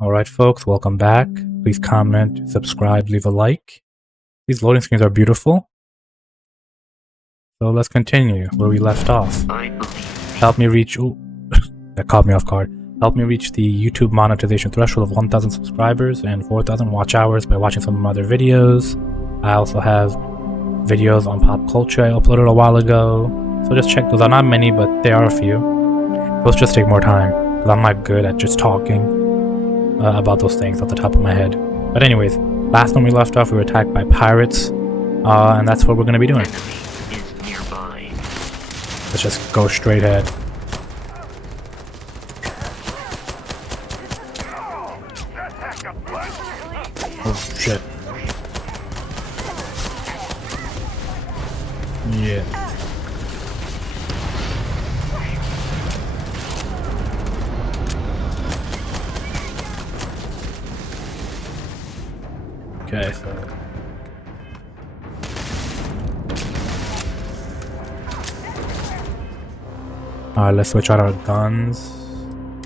Alright folks, welcome back. Please comment, subscribe, leave a like. These loading screens are beautiful. So let's continue where we left off. Help me reach... Ooh, that caught me off guard. Help me reach the YouTube monetization threshold of 1,000 subscribers and 4,000 watch hours by watching some of my other videos. I also have videos on pop culture I uploaded a while ago. So just check those out. Not many, but there are a few. Those just take more time, because I'm not good at just talking about those things off the top of my head. But anyways, last time we left off, we were attacked by pirates, and that's what we're going to be doing. Let's just go straight ahead. Oh shit. Yeah. Okay, so alright, let's switch out our guns,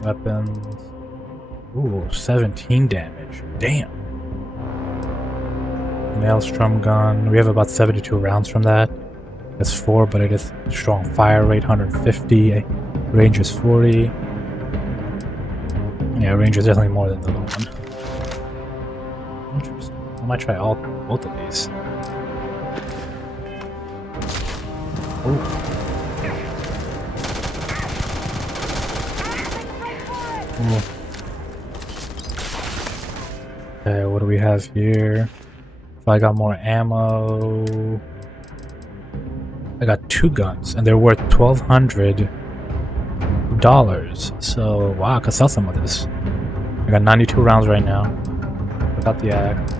weapons. Ooh, 17 damage. Damn. Maelstrom gun. We have about 72 rounds from that. It's 4, but it is strong fire rate, 150. Range is 40. Yeah, range is definitely more than the low one. Interesting. I might try both of these. Ooh. Ooh. Okay, what do we have here? So I got more ammo. I got 2 guns, and they're worth $1,200. So wow, I could sell some of this. I got 92 rounds right now. I got the axe.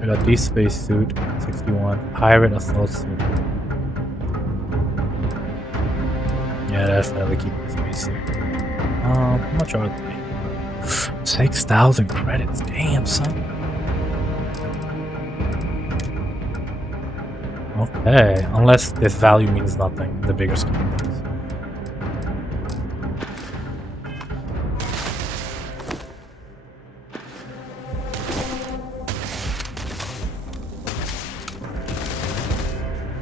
I got the spacesuit, 61. Pirate assault suit. Yeah, definitely keep this spacesuit. How much are they? 6,000 credits. Damn, son. Okay, unless this value means nothing in the bigger scheme of things.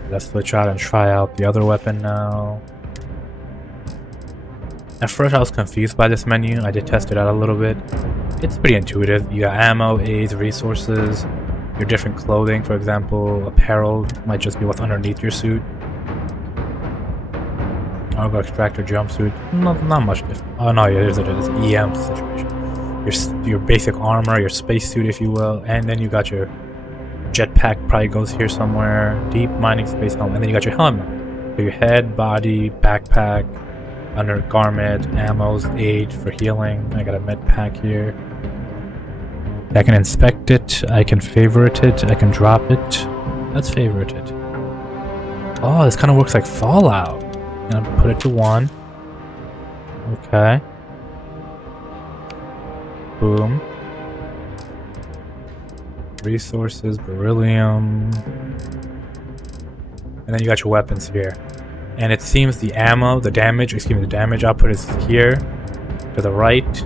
Let's switch out and try out the other weapon now. At first I was confused by this menu. I did test it out a little bit. It's pretty intuitive. You got ammo, aids, resources, your different clothing. For example, apparel might just be what's underneath your suit. Cargo extractor jumpsuit. Not much different. Oh no, yeah, there's an EM situation. Your basic armor, your spacesuit if you will, and then you got your jetpack, probably goes here somewhere. Deep mining space helmet, and then you got your helmet. So your head, body, backpack, undergarment, ammos, aid for healing. I got a med pack here. I can inspect it, I can favorite it, I can drop it. Let's favorite it. Oh, this kind of works like Fallout. And put it to 1. Okay. Boom. Resources, beryllium. And then you got your weapons here. And it seems the ammo, the damage output is here to the right.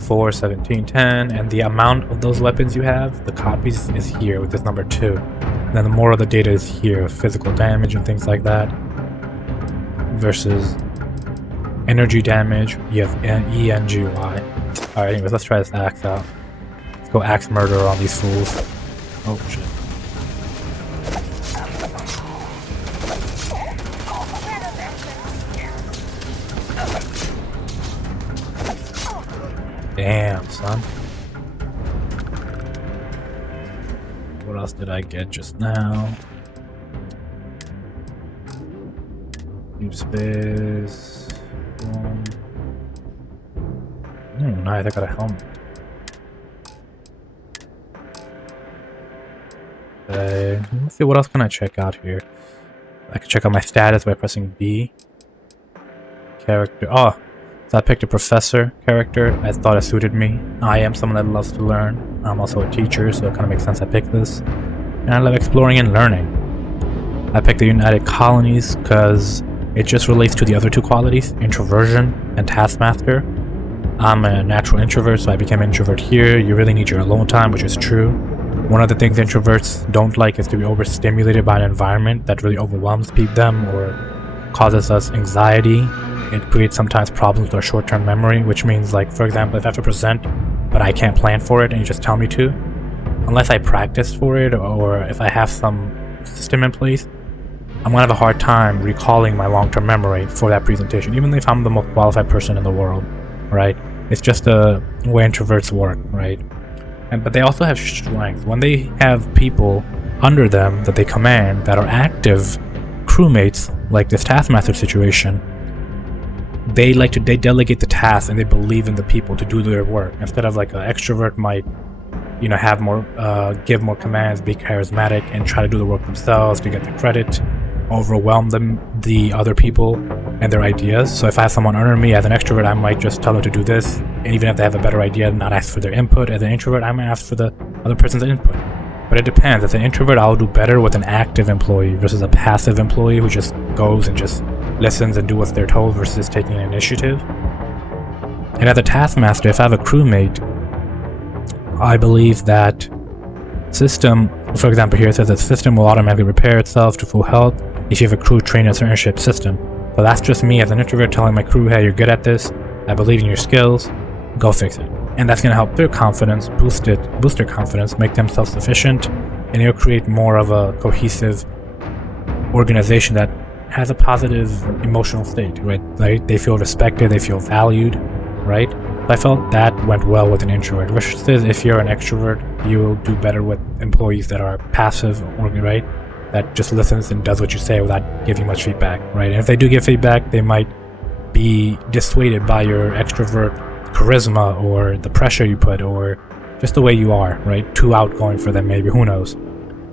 4, 17, 10, and the amount of those weapons you have, the copies, is here with this number 2. And then the more of the data is here, physical damage and things like that. Versus energy damage, you have ENGY. Alright, anyways, let's try this axe out. Let's go axe murder on these fools. Oh shit. Damn, son. What else did I get just now? Deep space. Nice, I got a helmet. Okay, let's see, what else can I check out here? I can check out my status by pressing B. Character. Oh! So I picked a professor character. I thought it suited me. I am someone that loves to learn. I'm also a teacher, so it kind of makes sense I picked this. And I love exploring and learning. I picked the United Colonies because it just relates to the other 2 qualities, introversion and taskmaster. I'm a natural introvert, so I became an introvert here. You really need your alone time, which is true. One of the things introverts don't like is to be overstimulated by an environment that really overwhelms them or causes us anxiety. It creates sometimes problems with our short-term memory, which means, like, for example, if I have to present but I can't plan for it and you just tell me to, unless I practice for it or if I have some system in place, I'm gonna have a hard time recalling my long-term memory for that presentation, even if I'm the most qualified person in the world, right? It's just the way introverts work, right? But they also have strengths. When they have people under them that they command that are active crewmates, like this taskmaster situation, they delegate the tasks and they believe in the people to do their work. Instead of like an extrovert might, you know, have more, give more commands, be charismatic, and try to do the work themselves to get the credit, overwhelm the other people and their ideas. So if I have someone under me as an extrovert, I might just tell them to do this, and even if they have a better idea, not ask for their input. As an introvert, I might ask for the other person's input. But it depends. As an introvert, I'll do better with an active employee versus a passive employee who just goes and just listens and do what they're told versus taking an initiative. And as a taskmaster, if I have a crewmate, I believe that system, for example, here it says that system will automatically repair itself to full health if you have a crew trained in a certain ship system. So that's just me as an introvert telling my crew, hey, you're good at this, I believe in your skills, go fix it. And that's going to help their confidence, boost their confidence, make them self-sufficient, and it'll create more of a cohesive organization that has a positive emotional state, right? Like they feel respected, they feel valued, right? So I felt that went well with an introvert. Versus if you're an extrovert, you will do better with employees that are passive, right? That just listens and does what you say without giving much feedback, right? And if they do give feedback, they might be dissuaded by your extrovert charisma or the pressure you put or just the way you are, right? Too outgoing for them, maybe, who knows?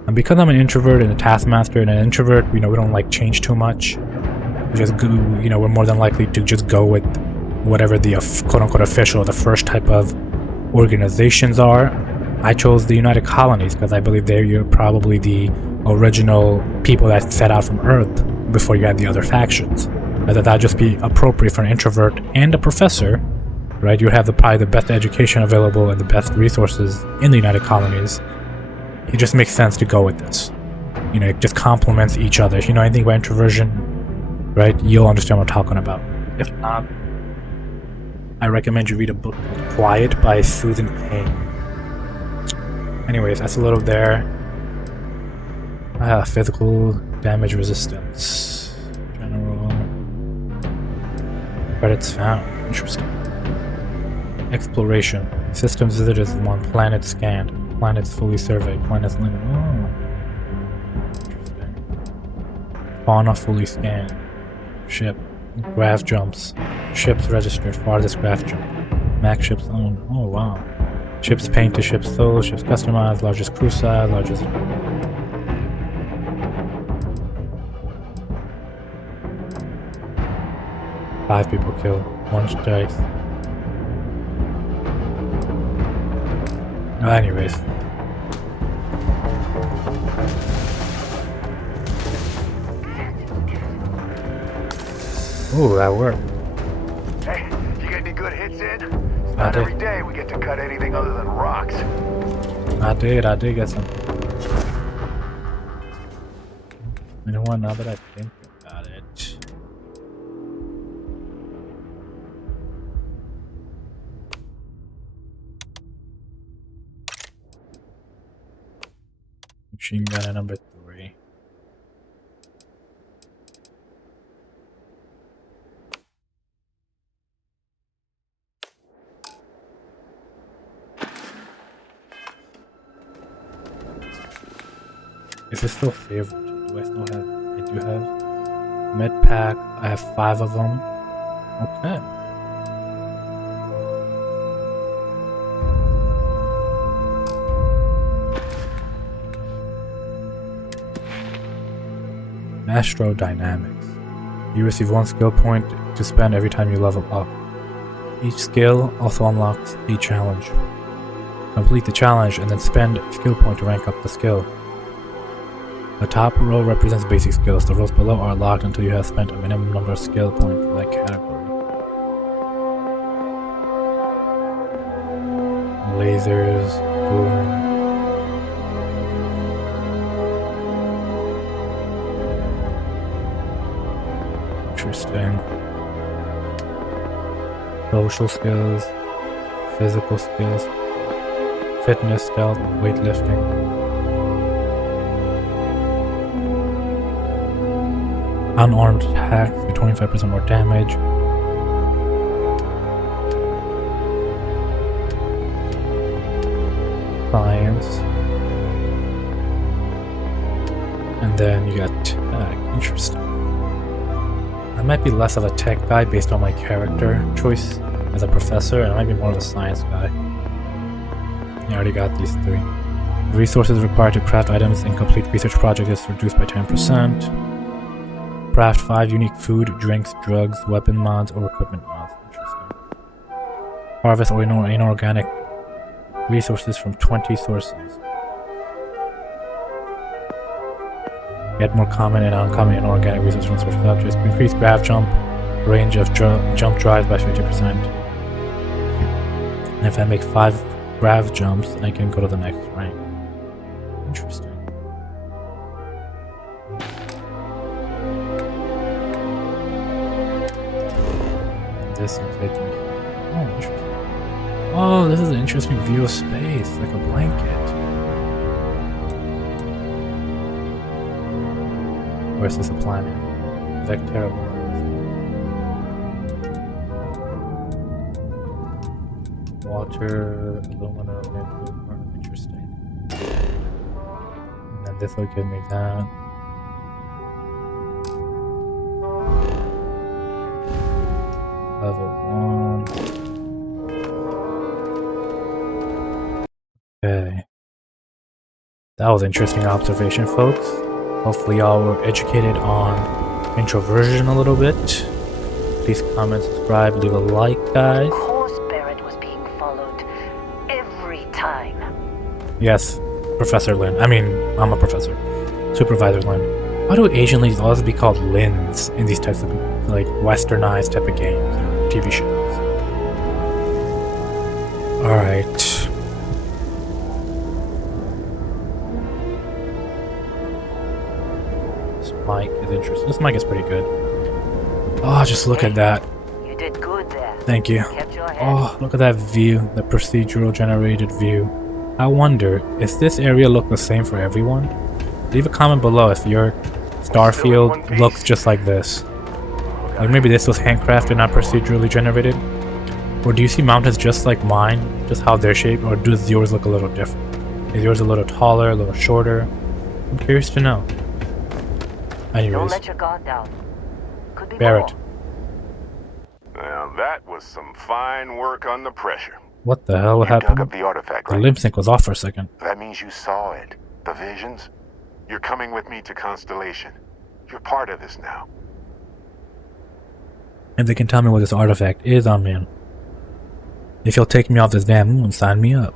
And because I'm an introvert and a taskmaster and an introvert, you know, we don't like change too much. We just go, you know, we're more than likely to just go with whatever the quote-unquote official, the first type of organizations are. I chose the United Colonies because I believe they're probably the original people that set out from Earth before you had the other factions. I thought that'd just be appropriate for an introvert and a professor, right? You have probably the best education available and the best resources in the United Colonies. It just makes sense to go with this. You know, it just complements each other. If you know anything about introversion, right, you'll understand what I'm talking about. If not, I recommend you read a book called Quiet by Susan Cain. Anyways, that's a little there. Physical damage resistance. General. Credits found. Interesting. Exploration. Systems visited 1. Planet scanned. Planets fully surveyed. Planets limited. Oh. Interesting. Fauna fully scanned. Ship. Graph jumps. Ships registered. Farthest graph jump. Max ships owned. Oh wow. Ships painted. Ships sold. Ships customized. Largest crew size. Largest. Five people killed. 1 strike. Anyways. Ooh, that worked. Hey, you get any good hits in? It's not every day we get to cut anything other than rocks. I did get some. You know what, now that I think about it. Machine gun at number 3. Is it still favorite? Do I still have? I do have. Med pack. I have 5 of them. Okay. Astrodynamics. You receive 1 skill point to spend every time you level up. Each skill also unlocks a challenge. Complete the challenge and then spend a skill point to rank up the skill. The top row represents basic skills. The rows below are locked until you have spent a minimum number of skill points for that category. lasers, booming. Interesting. Social skills, physical skills, fitness, stealth, weightlifting. Unarmed attacks do 25% more damage. Science. And then you got tech. Interesting. I might be less of a tech guy based on my character choice as a professor, and I might be more of a science guy. I already got these three. The resources required to craft items in complete research project is reduced by 10%. Craft 5 unique food, drinks, drugs, weapon mods, or equipment mods. Interesting. Harvest or inorganic resources from 20 sources. Get more common and uncommon inorganic resources from special objects. Increase grav jump range of jump drives by 50%. And if I make 5 grav jumps, I can go to the next rank. Interesting. This will take me. Oh, interesting. Oh, this is an interesting view of space, like a blanket. Or is this a planet? Vectera. Water, aluminum, interesting. And then this will give me that. Level 1. Okay. That was an interesting observation, folks. Hopefully y'all were educated on introversion a little bit. Please comment, subscribe, leave a like, guys. Of course Barrett was being followed every time. Yes, Professor Lin. I mean, I'm a professor. Supervisor Lin. Why do Asian ladies always be called Lins in these types of, like, westernized type of games, TV shows? Alright. Mic is interesting. This mic is pretty good. Oh, just look at that. You did good there. Thank you. Kept your head. Oh, look at that view, the procedural generated view. I wonder, is this area look the same for everyone? Leave a comment below if your Starfield looks just like this. Like maybe this was handcrafted, not procedurally generated. Or do you see mountains just like mine, just how they're shaped, or does yours look a little different? Is yours a little taller, a little shorter? I'm curious to know. Anyways. Don't let your guard down. Could be Barrett. more. Well, that was some fine work under pressure. What the hell You happened? dug up the artifact, The right? lip sync was off for a second. That means you saw it. The visions? You're coming with me to Constellation. You're part of this now. If they can tell me what this artifact is, I'm in. If you'll take me off this damn moon, sign me up.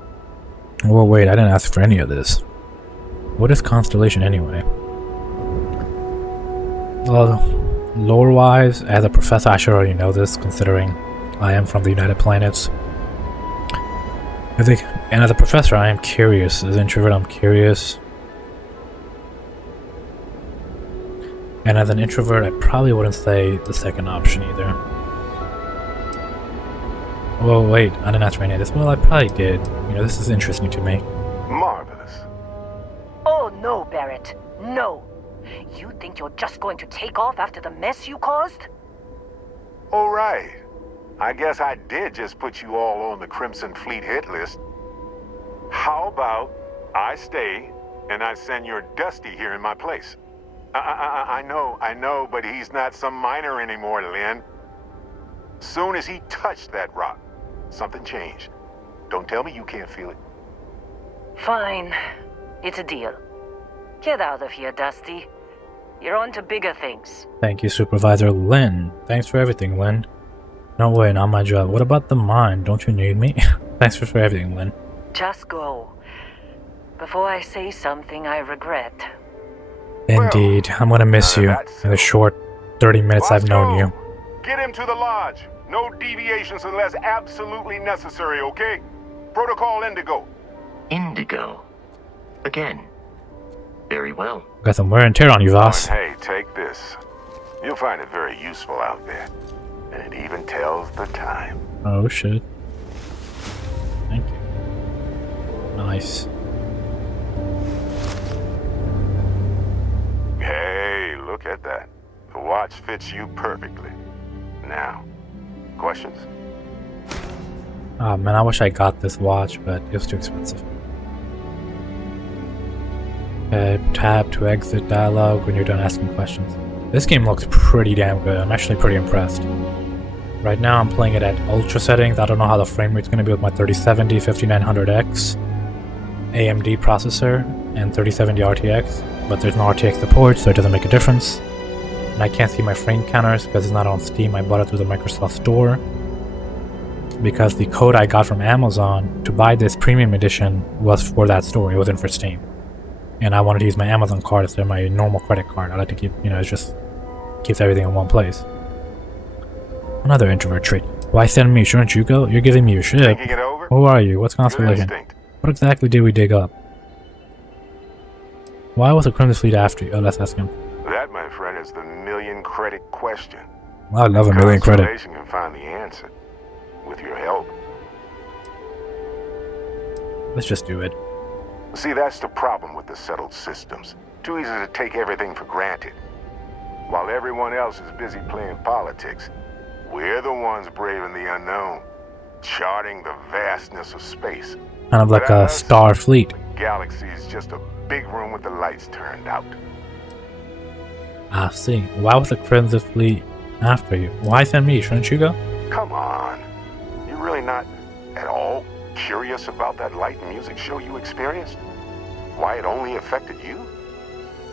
Well, wait, I didn't ask for any of this. What is Constellation anyway? Well, lore-wise, as a professor, I should already know this, considering I am from the United Planets. And as a professor, I am curious. As an introvert, I'm curious. And as an introvert, I probably wouldn't say the second option either. Oh wait, I didn't ask for any of this. Well, I probably did. You know, this is interesting to me. Marvelous. Oh no, Barrett. No. You think you're just going to take off after the mess you caused? All right. I guess I did just put you all on the Crimson Fleet hit list. How about I stay and I send your Dusty here in my place? I know, but he's not some miner anymore, Lynn. Soon as he touched that rock, something changed. Don't tell me you can't feel it. Fine. It's a deal. Get out of here, Dusty. You're on to bigger things. Thank you, Supervisor Lin. Thanks for everything, Lin. No way, not my job. What about the mine? Don't you need me? Thanks for everything, Lin. Just go. Before I say something I regret. Indeed, I'm gonna miss you in the short 30 minutes I've known you. Get him to the lodge. No deviations unless absolutely necessary, okay? Protocol Indigo. Indigo. Again. Very well. Got some wear and tear on you, Oh, Voss. and hey, take this. You'll find it very useful out there. And it even tells the time. Oh shit. Thank you. Nice. Hey, look at that. The watch fits you perfectly. Now, questions? Oh man, I wish I got this watch, but it was too expensive. Tab to exit dialogue when you're done asking questions. This game looks pretty damn good. I'm actually pretty impressed. Right now I'm playing it at ultra settings. I don't know how the frame rate's going to be with my 3070 5900X AMD processor and 3070 RTX, but there's no RTX support, so it doesn't make a difference. And I can't see my frame counters because it's not on Steam. I bought it through the Microsoft Store because the code I got from Amazon to buy this premium edition was for that store. It wasn't for Steam. And I wanted to use my Amazon card instead of my normal credit card. I like to keep, you know, it just keeps everything in one place. Another introvert trait. Why send me? Shouldn't you go? You're giving me your ship. Thinking it over? Who are you? What's Good constellation? instinct. What exactly did we dig up? Why was the Crimson Fleet after you? Oh, let's ask him. That, my friend, is the million credit question. I love a million credit. Constellation can find the answer. With your help. Let's just do it. See, that's the problem with the settled systems. Too easy to take everything for granted. While everyone else is busy playing politics, we're the ones braving the unknown, charting the vastness of space. Kind of like a Without us, Starfleet. the galaxy is just a big room with the lights turned out. I see. Why was the Crimson Fleet after you? Why send me? Shouldn't you go? Come on. You're really not at all curious about that light and music show you experienced? Why it only affected you?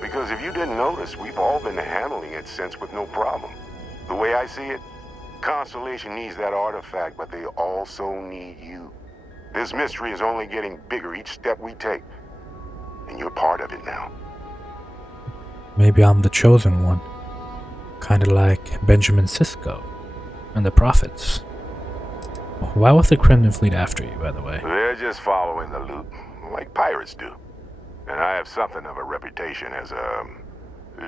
Because if you didn't notice, we've all been handling it since with no problem. The way I see it, Constellation needs that artifact, but they also need you. This mystery is only getting bigger each step we take. And you're part of it now. Maybe I'm the chosen one. Kinda like Benjamin Sisko and the Prophets. Why was the Crimson Fleet after you, by the way? They're just following the loot, like pirates do. And I have something of a reputation as a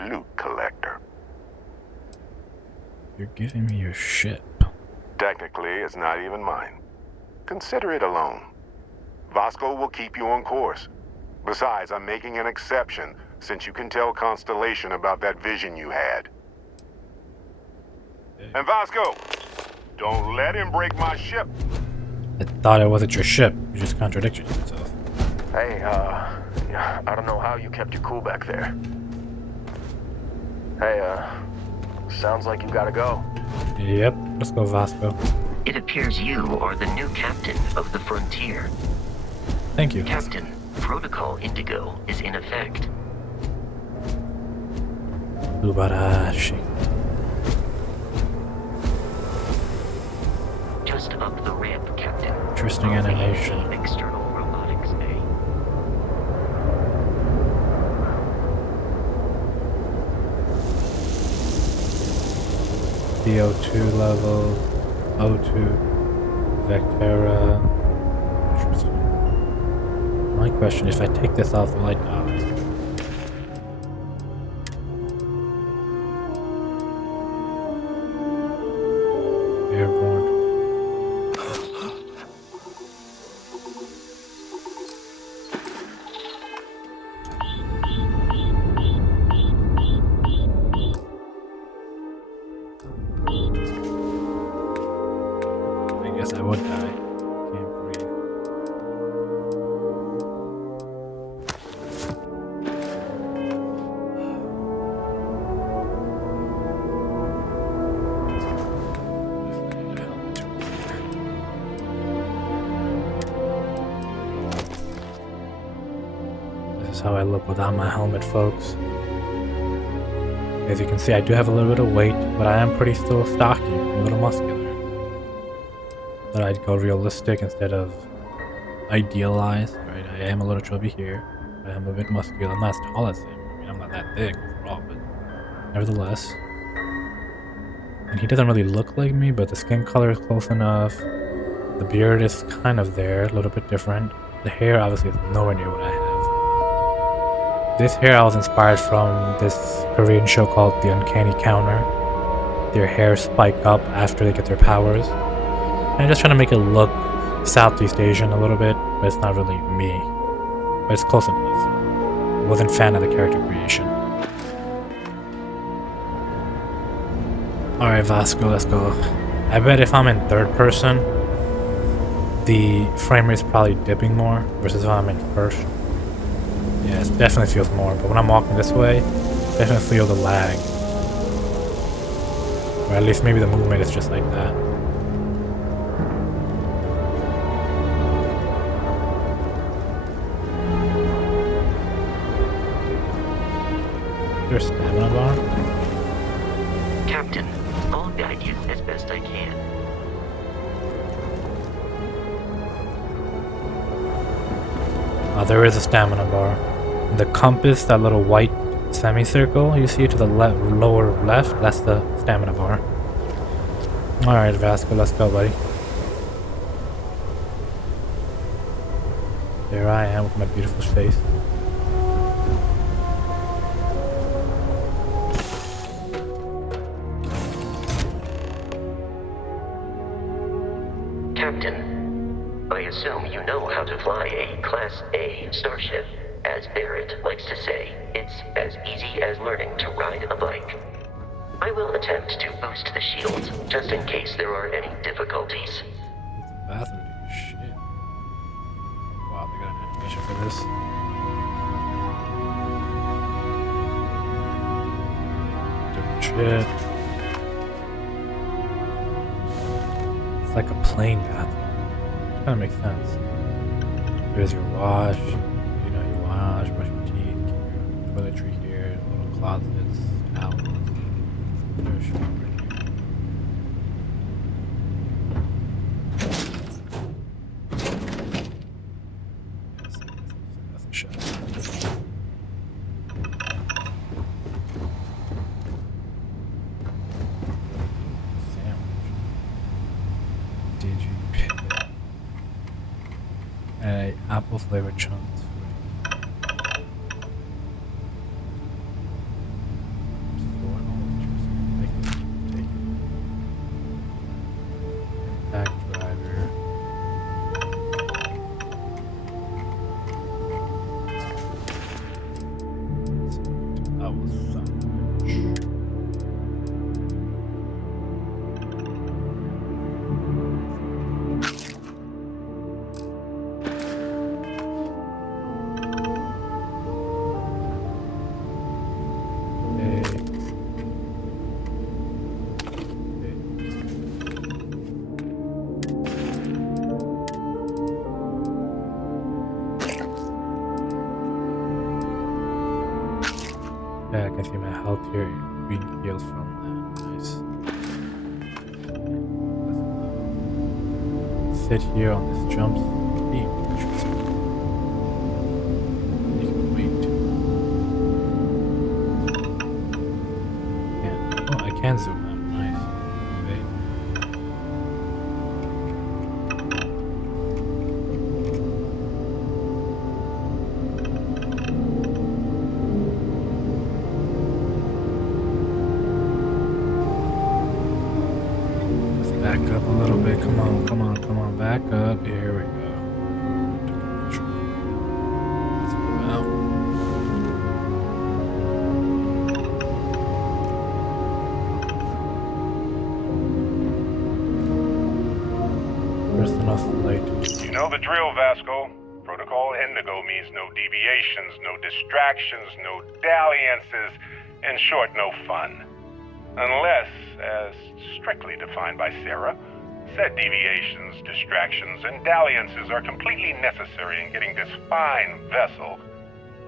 loot collector. You're giving me your ship. Technically, it's not even mine. Consider it a loan. Vasco will keep you on course. Besides, I'm making an exception since you can tell Constellation about that vision you had. And Vasco, don't let him break my ship. I thought it wasn't your ship. You just contradicted yourself. Hey, yeah, I don't know how you kept your cool back there. Hey, sounds like you gotta go. Yep, let's go Vasco. It appears you are the new captain of the Frontier. Thank you. Captain, Protocol Indigo is in effect. Ubarashi. Just up the ramp, Captain. Interesting animation. External robotics A. CO2 level, O2, Vectera. Interesting. My question is, if I take this off, will I die? Airborne. I guess I would die. Can't breathe. This is how I look without my helmet, folks. As you can see, I do have a little bit of weight, but I am pretty still stocky, a little muscular. That I'd go realistic instead of idealized, right? I am a little chubby here. I am a bit muscular. I'm not as tall as him. I mean, I'm not that big overall, but nevertheless. And he doesn't really look like me, but the skin color is close enough. The beard is kind of there, a little bit different. The hair obviously is nowhere near what I have. This hair I was inspired from this Korean show called The Uncanny Counter. Their hair spike up after they get their powers. And I'm just trying to make it look Southeast Asian a little bit, but it's not really me. But it's close enough. Wasn't a fan of the character creation. Alright, Vasco, let's go. I bet if I'm in third person, the frame rate's probably dipping more versus if I'm in first. Yeah, it definitely feels more, but when I'm walking this way, I definitely feel the lag. Or at least maybe the movement is just like that. There's stamina bar? Captain, I'll guide you as best I can. There is a stamina bar. The compass, that little white semicircle you see to the lower left, that's the stamina bar. Alright, Vasco, let's go, buddy. There I am with my beautiful face. Captain, I assume you know how to fly a Class A starship. As Barrett likes to say, it's as easy as learning to ride a bike. I will attempt to boost the shields, just in case there are any difficulties. Bathroom, shit. Wow, they got an animation for this. Shit. It's like a plane bathroom. Kind of makes sense. There's your wash. You know, you wash, brush your teeth, keep your toiletry here, little closets, towels. There's a shower right here. That's a shower. And apple flavored chunks. Back driver. That was sandwich. Yeah, I can see my health here being healed from that. Nice. Sit here on this jump seat. Interesting. You can wait. Yeah. Oh, I can zoom out. Nice. Okay. Back up a little bit. Come on, come on, come on. Back up. Here we go. Let's move out. Where's the enough light? You know the drill, Vasco. Protocol Indigo means no deviations, no distractions, no dalliances, in short, no fun. Unless, as strictly defined by Sarah, said deviations, distractions, and dalliances are completely necessary in getting this fine vessel,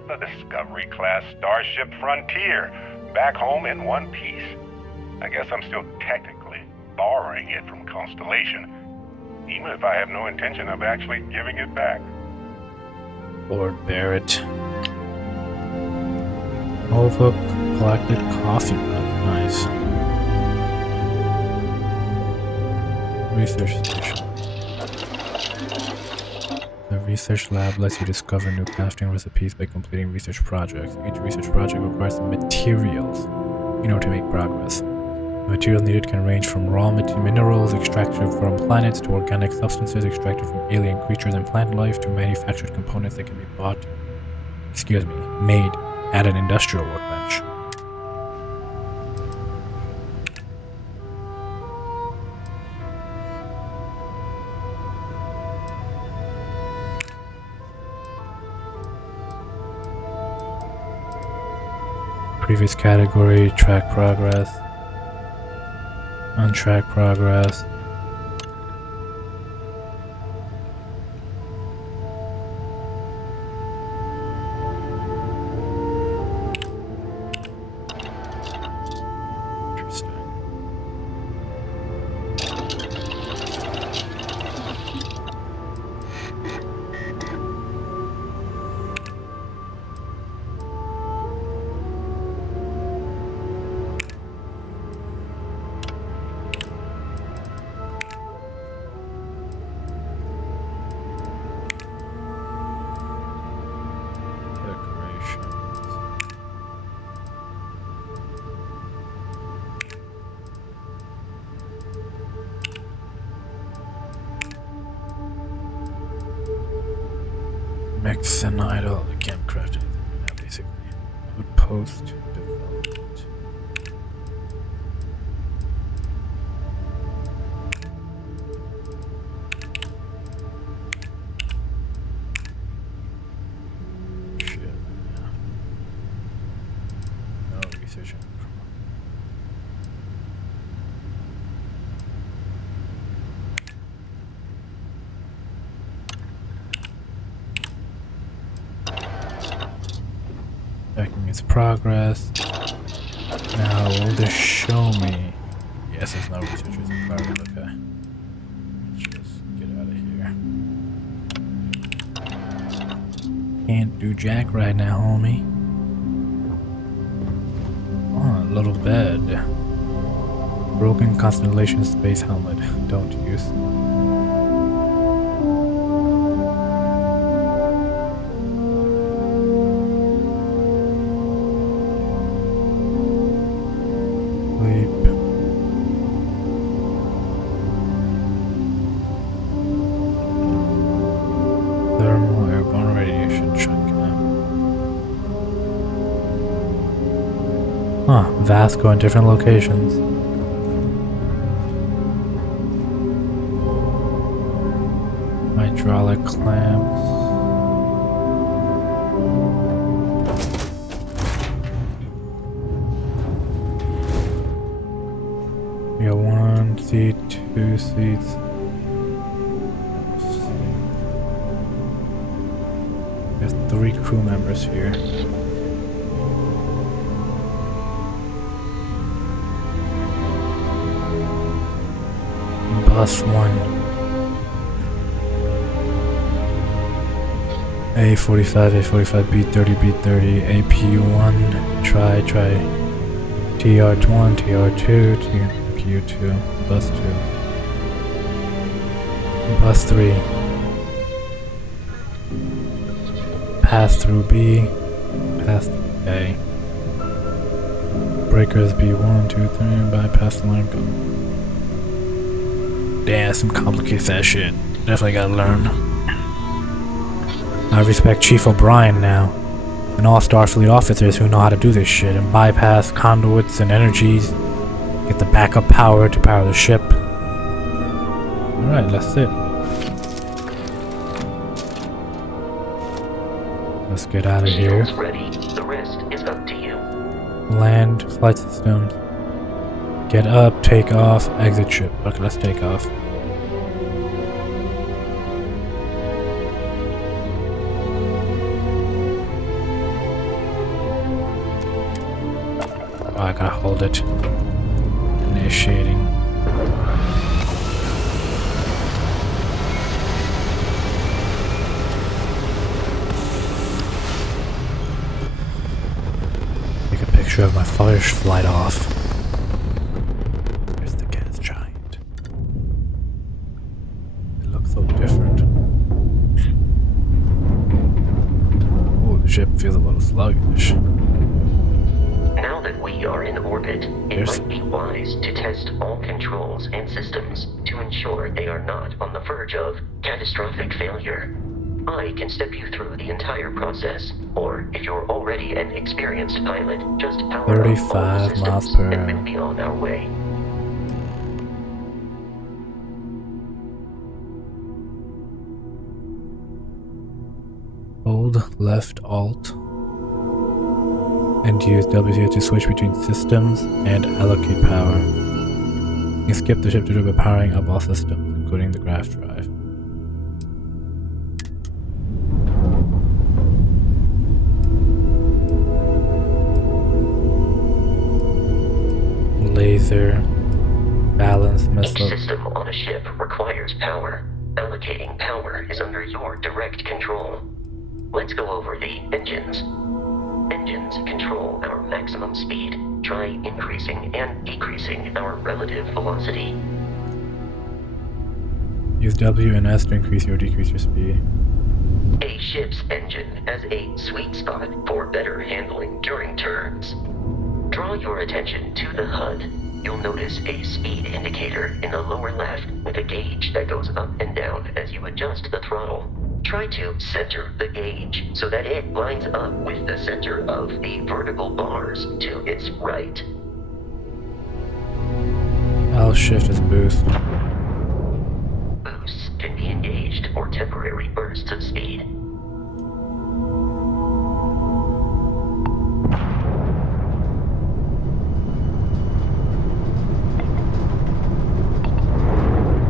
the Discovery-class Starship Frontier, back home in one piece. I guess I'm still technically borrowing it from Constellation, even if I have no intention of actually giving it back. Lord Barrett. Nova Galactic Coffee Mug. Nice. Research station. research lab lets you discover new crafting recipes by completing research projects. Each research project requires some materials in order to make progress. The materials needed can range from raw minerals extracted from planets to organic substances extracted from alien creatures and plant life to manufactured components that can be made at an industrial workbench. Previous category, track progress. Untrack progress. Interesting. Mix and idle, again crafted, basically. Outpost development. Shit, yeah. No research. Checking its progress. Now, will this show me? Yes, there's no researchers in progress. Okay. Let's just get out of here. Can't do jack right now, homie. Oh, a little bed. Broken Constellation Space Helmet. Don't use. Vasco in different locations. Hydraulic clamps. We got 1 seat, 2 seats. There's 3 crew members here. Bus 1. A45, A45, B30, B30, APU1, try, TR1, TR2, TPU2, bus 2. Bus 3. Pass through B, pass through A. Breakers B1, 2, 3, bypass link. Damn, some complicated that shit. Definitely gotta learn. I respect Chief O'Brien now, and all Starfleet officers who know how to do this shit and bypass conduits and energies, get the backup power to power the ship. Alright, that's it. Let's get out of here. Ready. The rest is up to you. Land, flight systems. Get up, take off, exit ship. Okay, let's take off. Oh, I gotta hold it. Initiating. Take a picture of my first flight off. ship feels a little sluggish. Now that we are in orbit, it might be wise to test all controls and systems to ensure they are not on the verge of catastrophic failure. I can step you through the entire process, or if you're already an experienced pilot, just power up all the 35 miles systems per and hour. we'll be on our way. Hold left Alt and use W to switch between systems and allocate power. You skip the ship to do by powering up all systems, including the graph drive. Laser, balance missile. Each system on a ship requires power. Allocating power is under your direct control. Let's go over the engines. Engines control our maximum speed. Try increasing and decreasing our relative velocity. Use W and S to increase or decrease your speed. A ship's engine has a sweet spot for better handling during turns. Draw your attention to the HUD. You'll notice a speed indicator in the lower left with a gauge that goes up and down as you adjust the throttle. Try to center the gauge so that it lines up with the center of the vertical bars to its right. I'll shift as boost. Boosts can be engaged for temporary bursts of speed.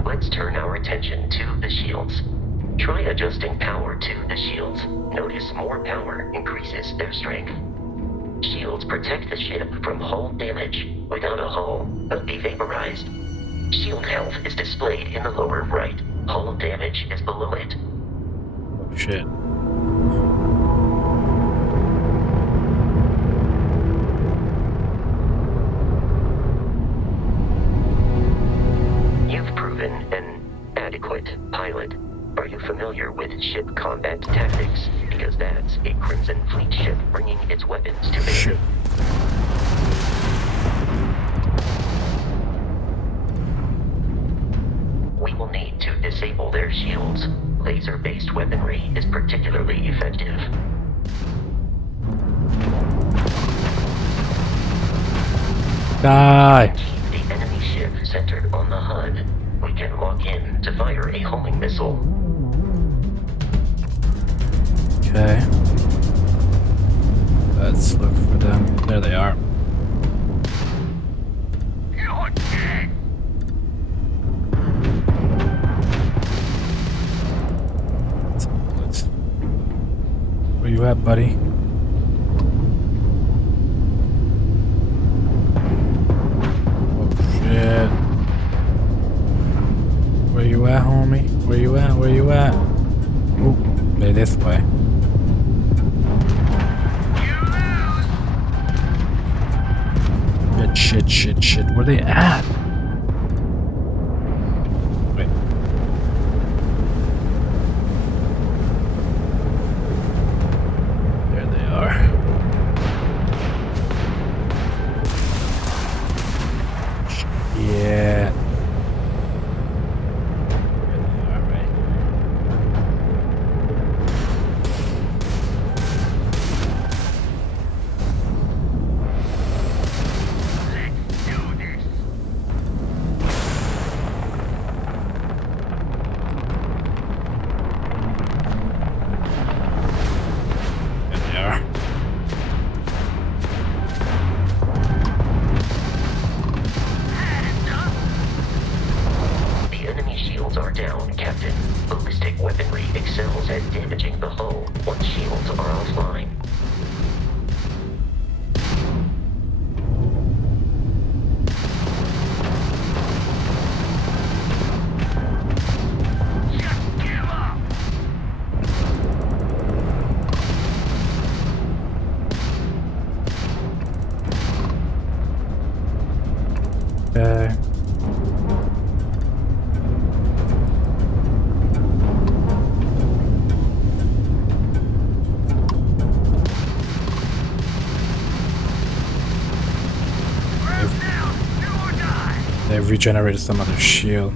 Let's turn our attention to the shields. Try adjusting power to the shields. Notice more power increases their strength. Shields protect the ship from hull damage. Without a hull, they'll be vaporized. Shield health is displayed in the lower right. Hull damage is below it. Oh shit. You've proven an adequate pilot. Are you familiar with ship combat tactics? Because that's a Crimson Fleet ship bringing its weapons to bear. Shit. We will need to disable their shields. Laser-based weaponry is particularly effective. Die! Keep the enemy ship centered on the HUD. We can lock in to fire a homing missile. Okay. Let's look for them. There they are. Some bullets. Where you at, buddy? Oh shit. Where you at, homie? Where you at? Where you at? Ooh, play this way. Shit. Where they at? Wait. There they are. Yeah. There they are, right? Okay. have regenerated some other shield.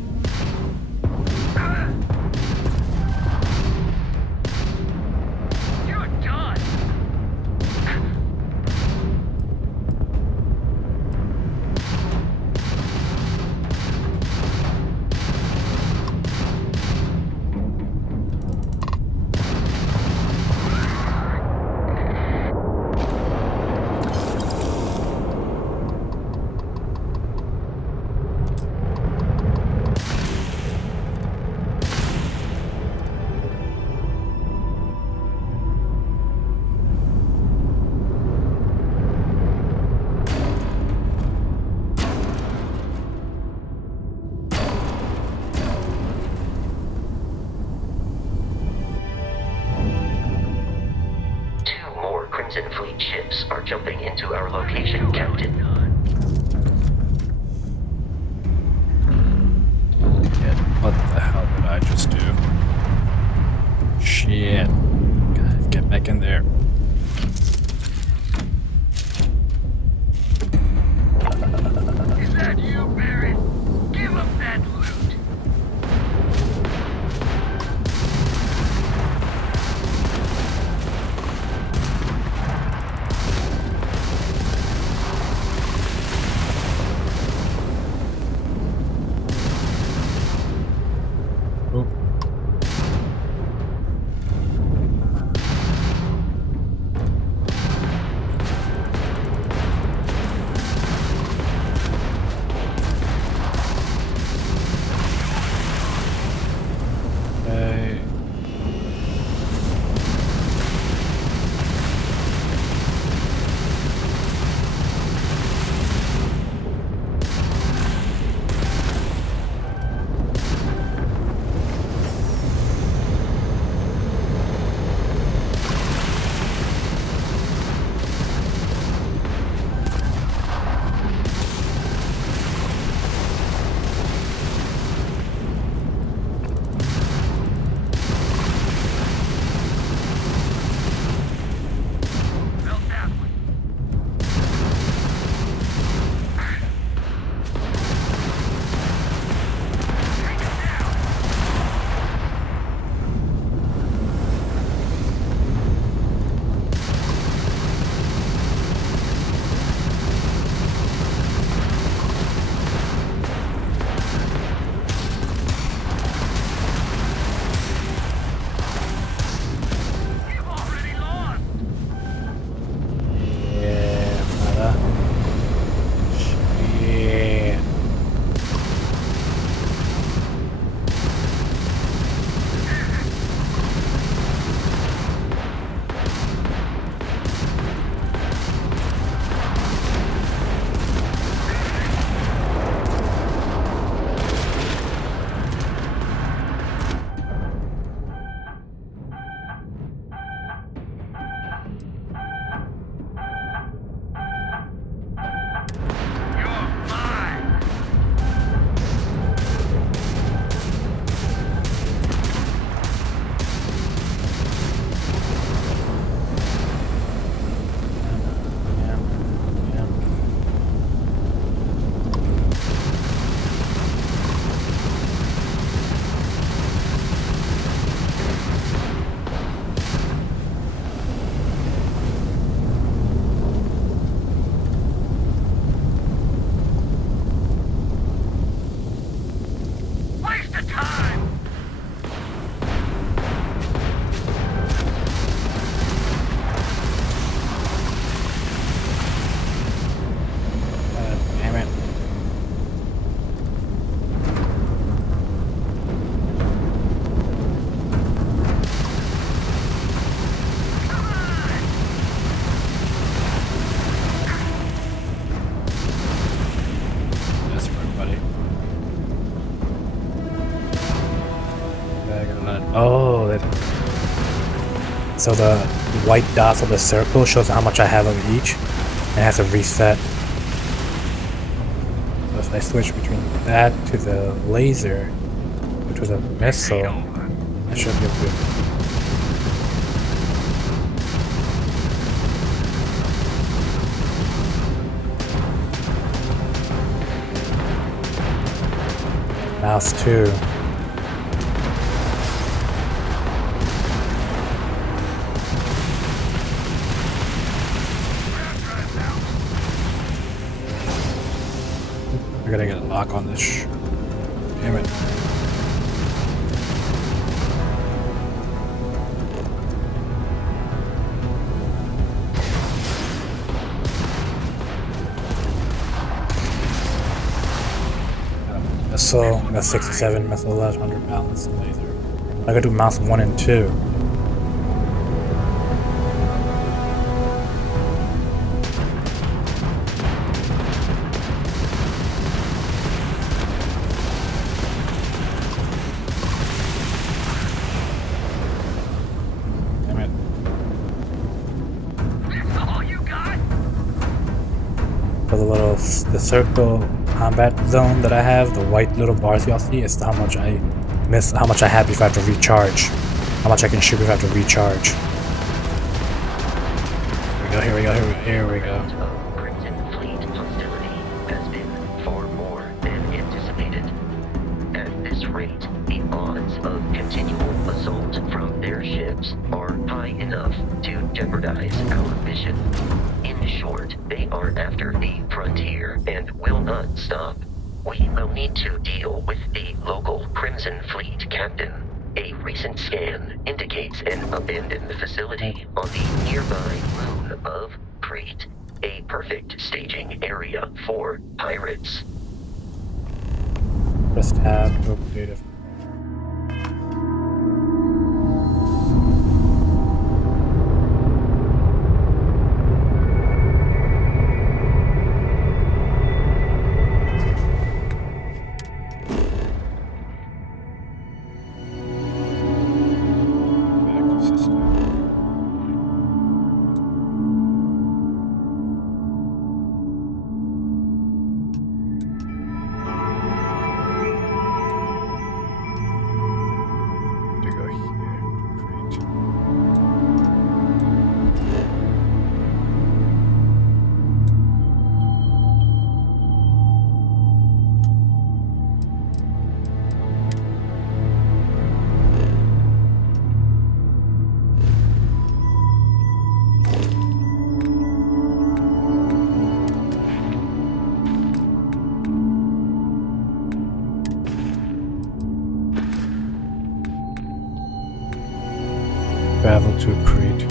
Crimson Fleet ships are jumping into our location, Captain. What the hell did I just do? Shit. Guys, get back in there. Is that you, Barrett? Give up that loot. Oh, that. So the white dots on the circle shows how much I have of each, and it has to reset. So if I switch between that to the laser, which was a missile, I should be able to. mouse too. I gotta get a lock on this. Damn it. So I got 67 missile left, 100 balance laser. I gotta do mouse 1 and 2. Damn it. That's all you got? For the circle combat zone that I have, the white little bars y'all see, is how much I miss, how much I had before I have to recharge, how much I can shoot before I have to recharge. Here we go. Crimson Fleet hostility has been far more than anticipated. At this rate, the odds of continual assault from their ships are high enough to jeopardize our mission. In short, they are after the frontier and will not stop. We will need to deal with the local Crimson Fleet captain. A recent scan indicates an abandoned facility on the nearby moon of Crete, a perfect staging area for pirates. Press tab, go data. Travel to Crete.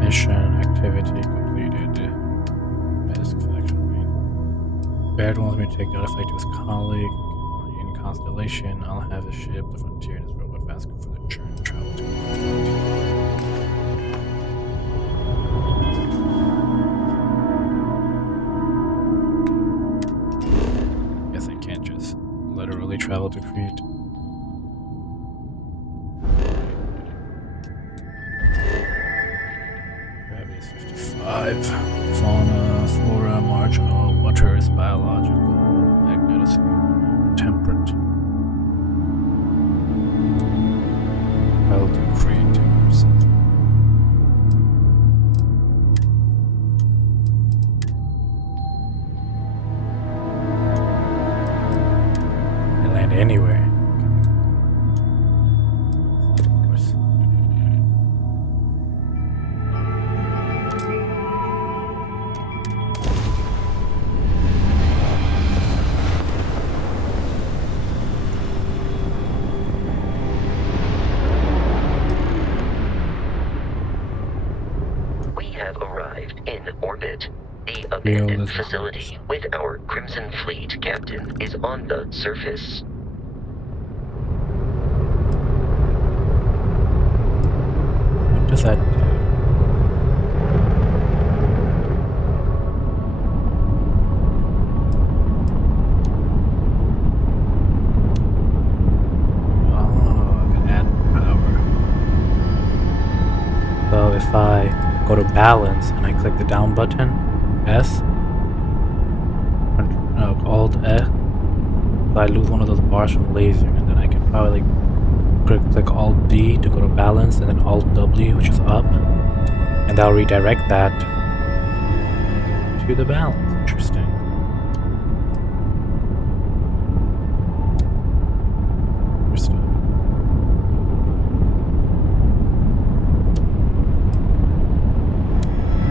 Mission activity completed. Basic selection range. Baird wants me to take that flight to his colleague in Constellation. I'll have the ship, the frontier, and his robot basket for the journey travel to Crete. Literally travel to Crete. Gravity is 55. Fauna, flora, marginal, water is biological, magnetosphere, temperate. Travel to Crete. Anywhere. Of course. We have arrived in orbit. The abandoned facility with our Crimson Fleet captain is on the surface. What does that do? Oh, I can add power. So if I go to balance and I click the down button, S, Alt S, so I lose one of those bars from laser, and then I can probably click Alt D to go to balance, and then Alt W, which is up, and that'll redirect that to the balance. Interesting. Interesting.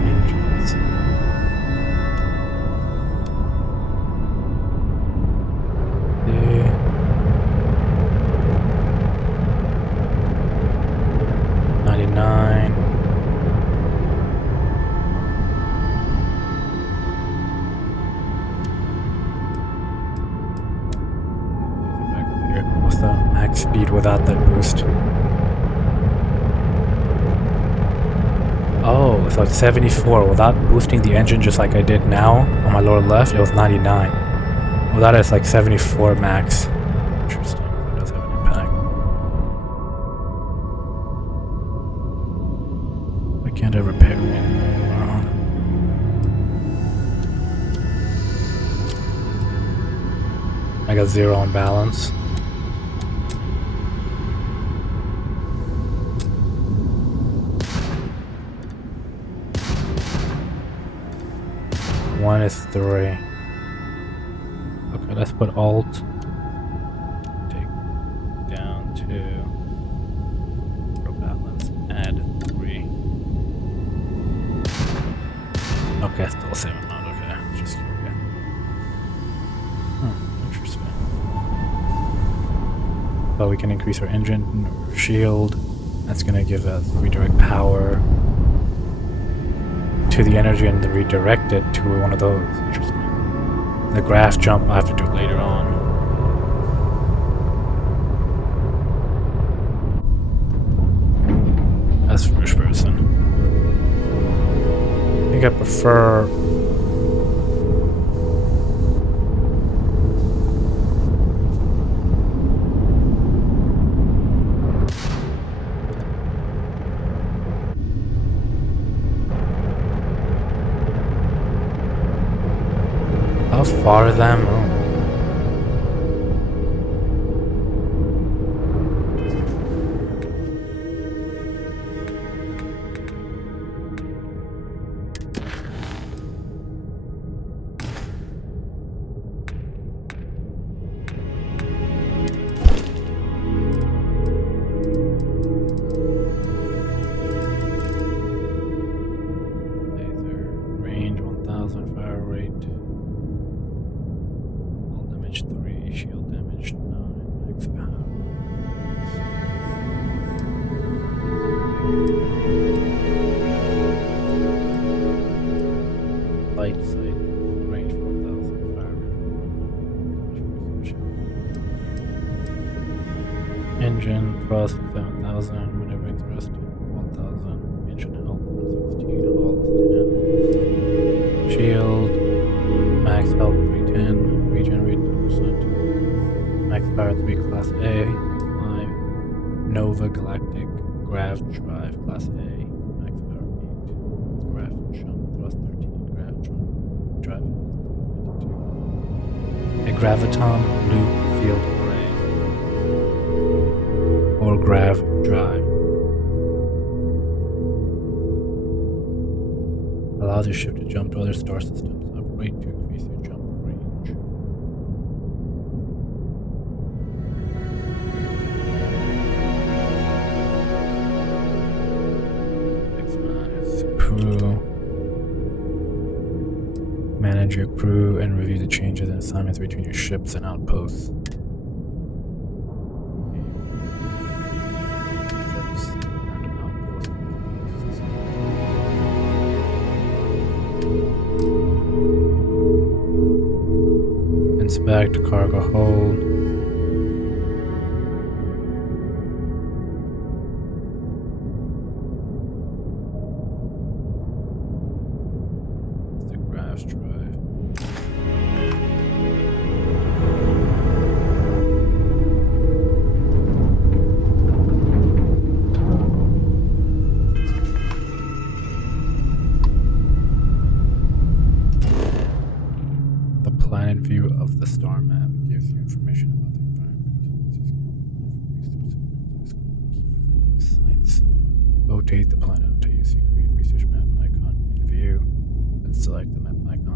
Engines. Yeah. 99. What's the max speed without that boost? Oh, so it's 74 without boosting the engine just like I did now on my lower left. It was 99. Without it, it's like 74 max. Interesting. It does have an impact. Why can't I repair it? I got 0 on balance. One is 3. Okay, let's put Alt. Take down to for balance. Add 3. Okay, still the same amount. Okay, just okay. Interesting. So we can increase our engine shield. That's gonna give us redirect power to the energy and then redirect it to one of those. Interesting. The graph jump I have to do later on. That's first person. I think I prefer how far is that? Oh. Laser range 1000, fire rate. 3, shield damage 9, max power. Light sight, range 1000, fire rate. Engine, thrust 7000, maneuvering thrust 1000, engine health 116, hull 10. Shield, max health 310, regenerate 10%. Max power 3 class A, 5. Nova Galactic Grav Drive class A, max power 8. Grav jump thrust 13, Grav jump drive 52. A Graviton Loop Field Array or Grav Drive allows your ship to jump to other star systems. Upgrade to increase your jump range. Crew. Manage your crew and review the changes and assignments between your ships and outposts. Ships and outposts. Inspect cargo hold. View of the star map gives you information about the environment. Key landing sites. Rotate the planet until you see create research map icon in view, and select the map icon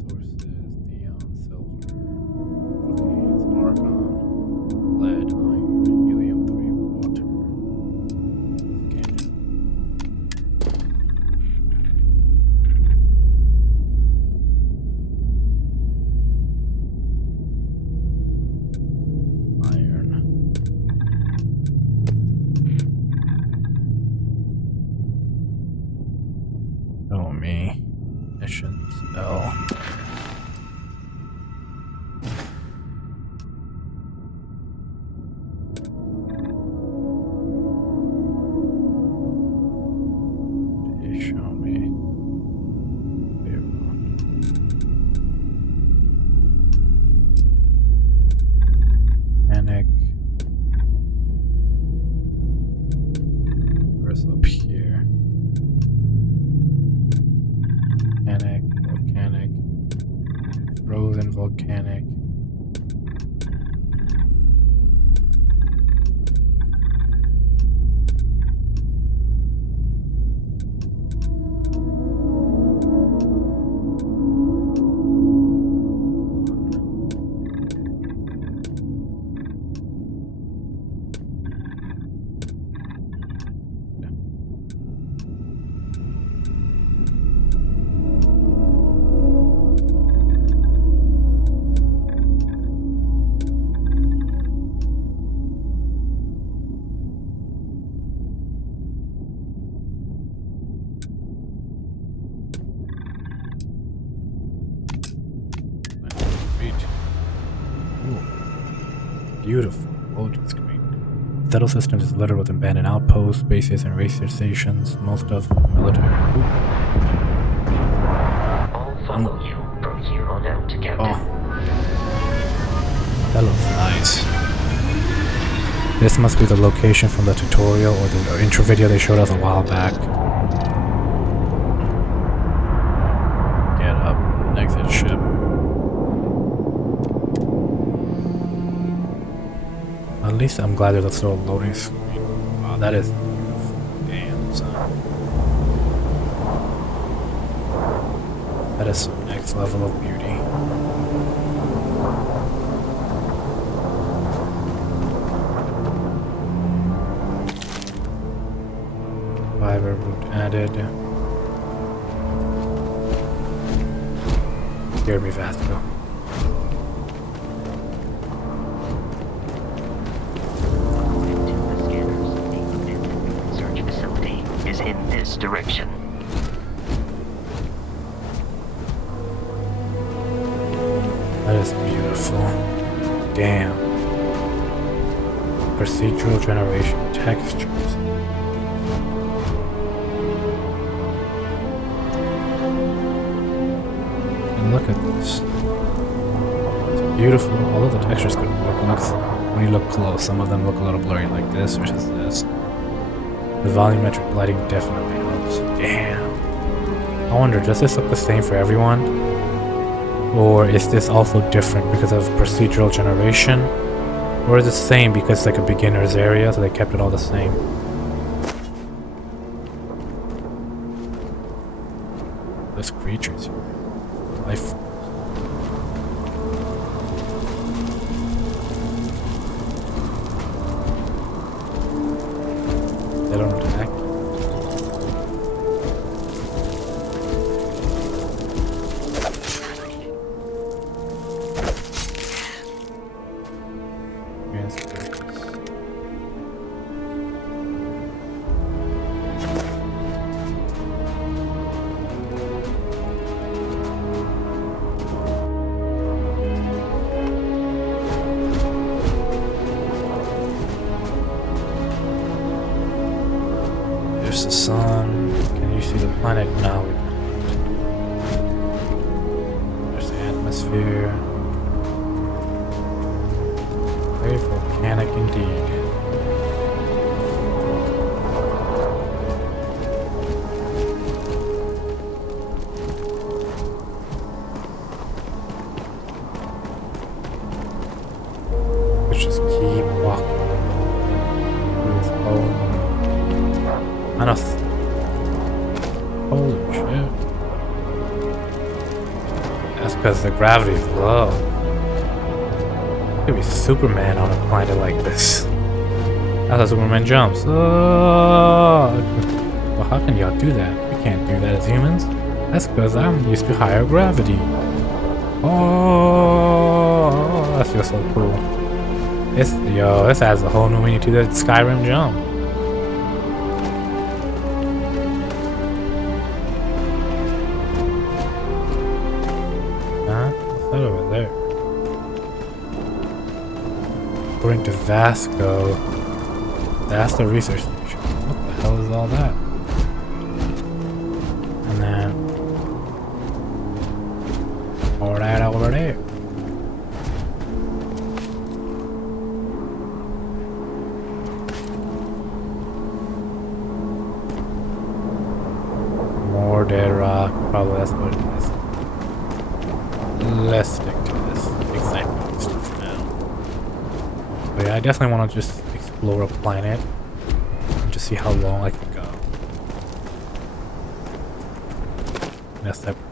resources, neon, silver, volcanoes, argon, lead, iron, helium-3, water. Iron. Oh me. Missions. No. Show me. Panic. Where's up here? Panic, volcanic, frozen volcanic. Beautiful. Loading screen. Settle system is littered with abandoned outposts, bases, and racer stations. Most of the military. I'll follow you from here on out, Captain. Oh. That looks nice. This must be the location from the tutorial or the intro video they showed us a while back. Get up. Exit ship. At least I'm glad there's still a loading screen. Wow, that is beautiful. Damn, son. That is some next level of beauty. Fiber route added. Scared me fast though. In this direction. That is beautiful. Damn. Procedural generation textures. And look at this. It's beautiful. Although the textures could look when you look close, some of them look a little blurry like this versus this. The volumetric lighting definitely helps. Damn. I wonder, does this look the same for everyone? Or is this also different because of procedural generation? Or is it the same because it's like a beginner's area, so they kept it all the same? There's creatures here. Life. They don't attack. There's the sun. Can you see the planet? No, we can't. There's the atmosphere. Very volcanic indeed. Let's just keep walking. Enough. Holy shit. That's because the gravity is low. You could be Superman on a planet like this. That's how Superman jumps. Oh! Well, how can y'all do that? We can't do that as humans. That's because I'm used to higher gravity. Oh, that feels so cool. This adds a whole new meaning to the Skyrim jump. Huh? What's that over there? According to Vasco, that's the research station. What the hell is all that? And then all that over there. More dead rock. Probably that's what it is. Let's stick to this exciting stuff now. But yeah, I definitely want to just explore a planet and just see how long I can go. That's that video.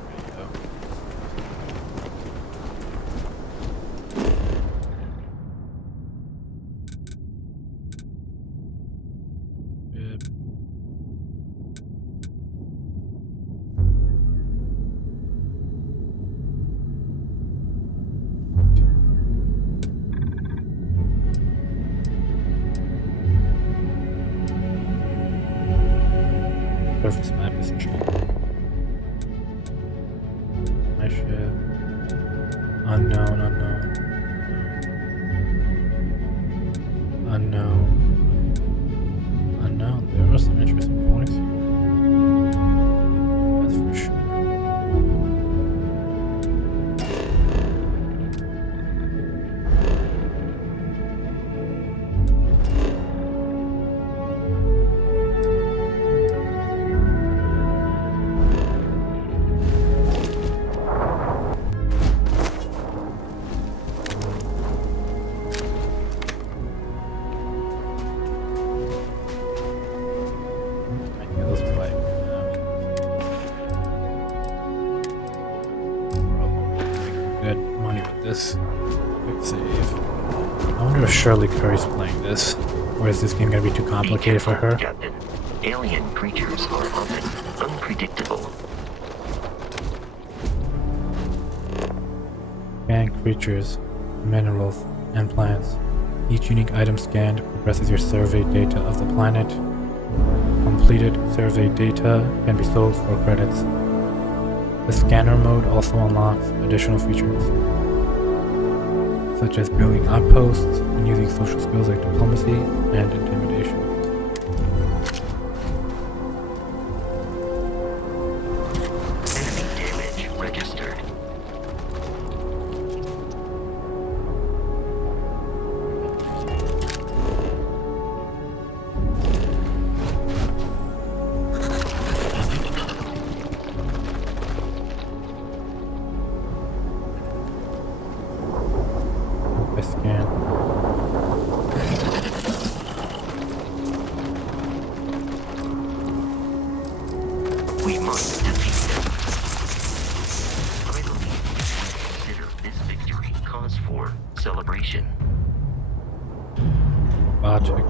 Surface map is changed. My ship. Unknown. There are some interesting points here. That's for sure. Quick save. I wonder if Shirley Curry's playing this, or is this game gonna be too complicated for her? Captain, alien creatures are often unpredictable. Scan creatures, minerals, and plants. Each unique item scanned progresses your survey data of the planet. Completed survey data can be sold for credits. The scanner mode also unlocks additional features, such as building outposts and using social skills like diplomacy and intimidation. Enemy damage registered. I scan. We must defeat them. I believe we consider this victory cause for celebration. Logic.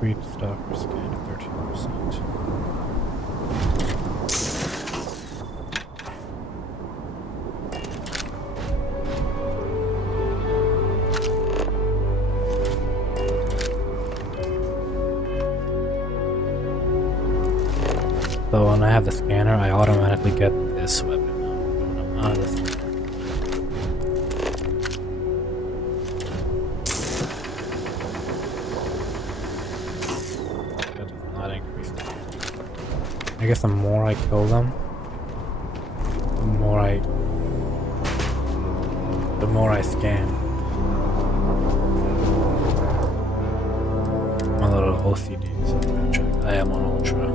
Read stalker scan at 13%. So when I have the scanner, I automatically get this weapon when I'm out of the scanner. That does not increase the damage. I guess the more I kill them, the more I scan. I'm a little OCD, so I'm gonna check. I am on Ultra.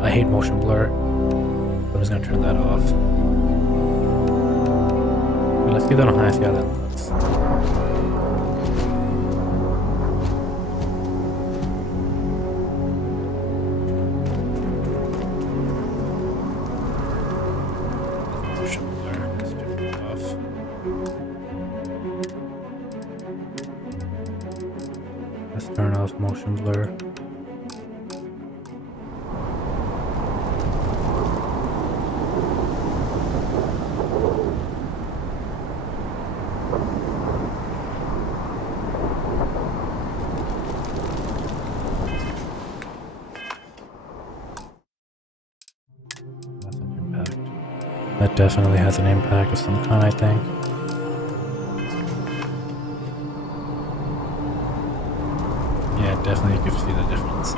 I hate motion blur. I'm just gonna turn that off. Let's get that on high, see how that looks. Let's turn off motion blur. That's an impact. That definitely has an impact of some kind, I think. Yeah, definitely you can see the difference.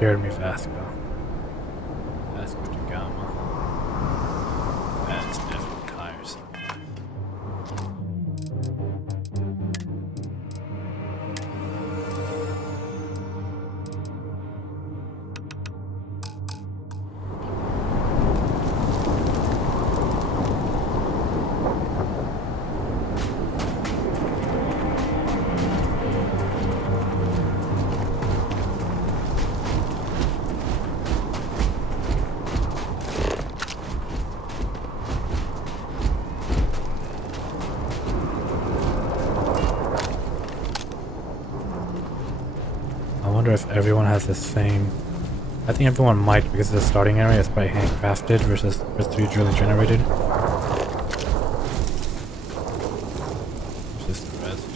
Scared me, Vasco. Vasco da Gama. That's definitely tiresome. I wonder if everyone has the same. I think everyone might, because the starting area is probably handcrafted versus procedurally generated. Versus the rest.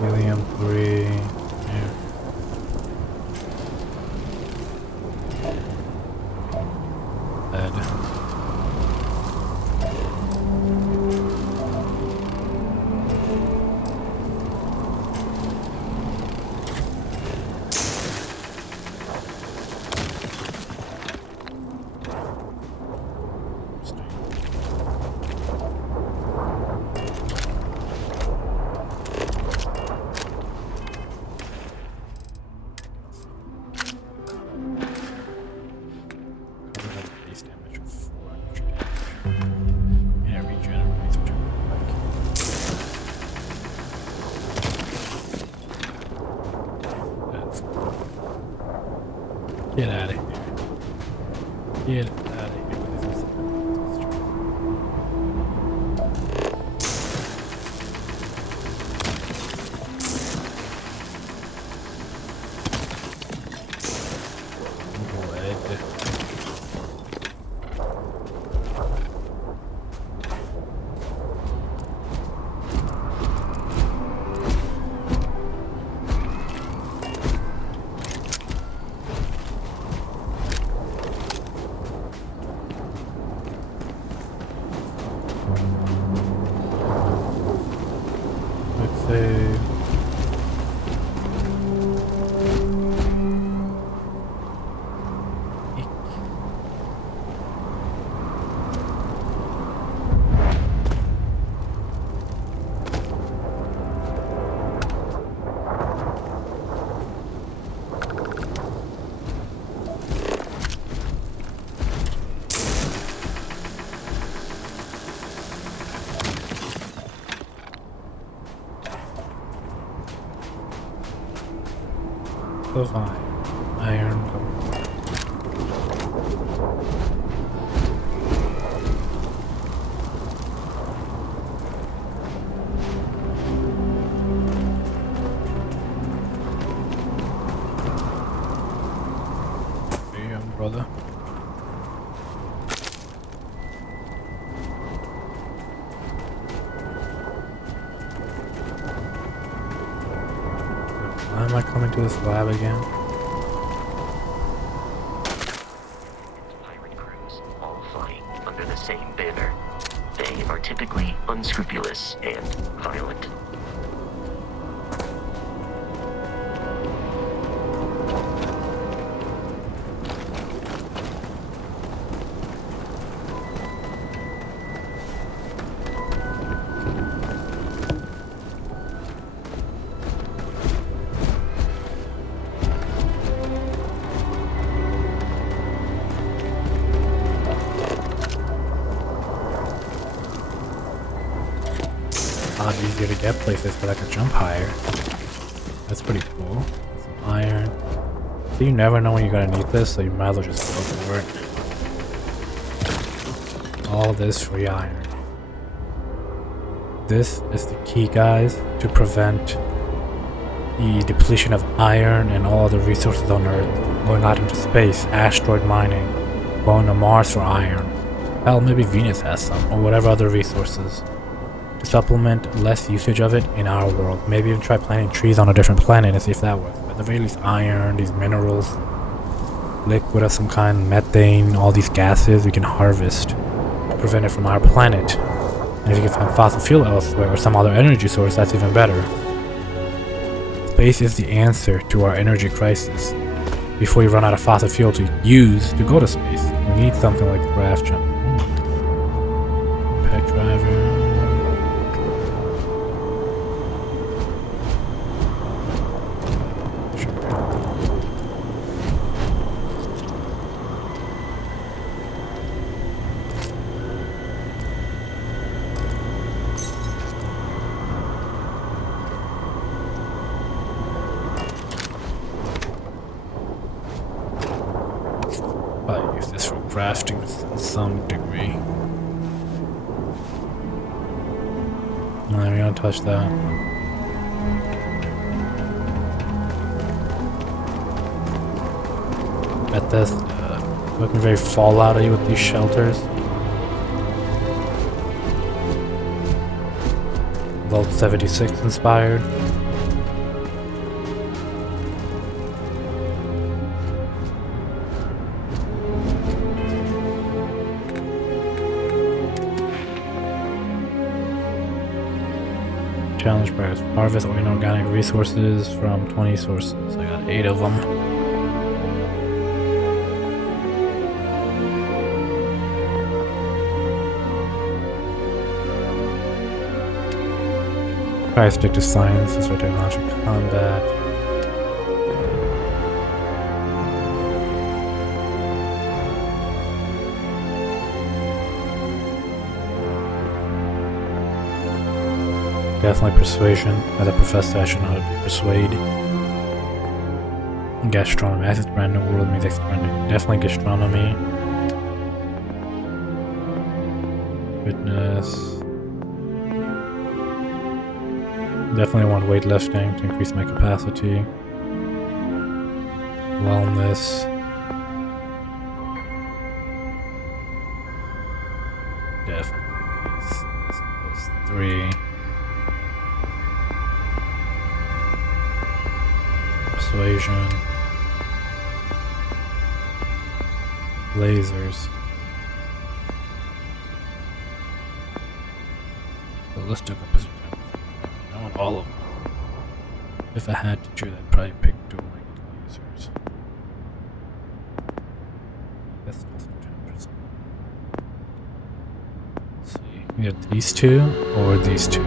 Helium 3. Yeah. Get out of here. Get out of here. So fine. Iron. Damn, brother. Why am I coming to this lab again? typically unscrupulous and violent. A lot easier to get places because I can jump higher. That's pretty cool. Some iron. So you never know when you're gonna need this, so you might as well just go for it. All this free iron. This is the key, guys, to prevent the depletion of iron and all other resources on Earth. Going out into space, asteroid mining, going to Mars for iron. Hell, maybe Venus has some, or whatever other resources. To supplement less usage of it in our world. Maybe even try planting trees on a different planet and see if that works. But at the very least, iron, these minerals, liquid of some kind, methane, all these gases we can harvest. Prevent it from our planet. And if you can find fossil fuel elsewhere or some other energy source, that's even better. Space is the answer to our energy crisis. Before you run out of fossil fuel to use to go to space, we need something like the craft jump. Pet driver. I'll use this for crafting to some degree. No, we don't touch that. At this, looking very Fallout-y with these shelters. Vault 76 inspired. Challenge prize. Harvest inorganic resources from 20 sources. I got 8 of them. Try to stick to science instead of technological combat. Definitely persuasion. As a professor, I should know how to persuade. Gastronomy. As it's brand new world means expanding. Definitely gastronomy. Fitness. Definitely want weightlifting to increase my capacity. Wellness. Definitely. These 3. Persuasion. Lasers. Ballistic opposition. I want all of them. If I had to choose, I'd probably pick dual lasers. That's also temperature. Let's see. Either these two or these two.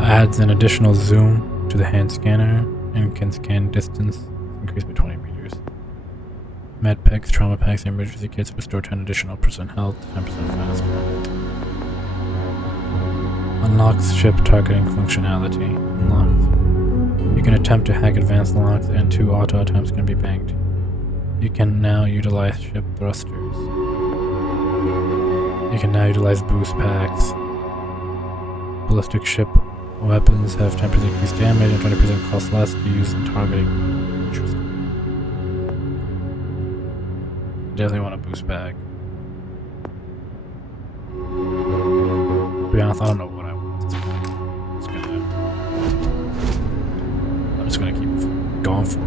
Adds an additional zoom to the hand scanner and can scan distance increased by 20 meters. Med packs, trauma packs, and emergency kits restore 10 additional % health, 10% faster. Unlocks ship targeting functionality. Unlocked. You can attempt to hack advanced locks and 2 auto attempts can be banked. You can now utilize ship thrusters. You can now utilize boost packs. Ballistic ship weapons have 10% increased damage and 20% cost less to use in targeting. Interesting. Definitely want a boost pack. To be honest, I don't know what I want at this point. I'm just gonna keep going for it.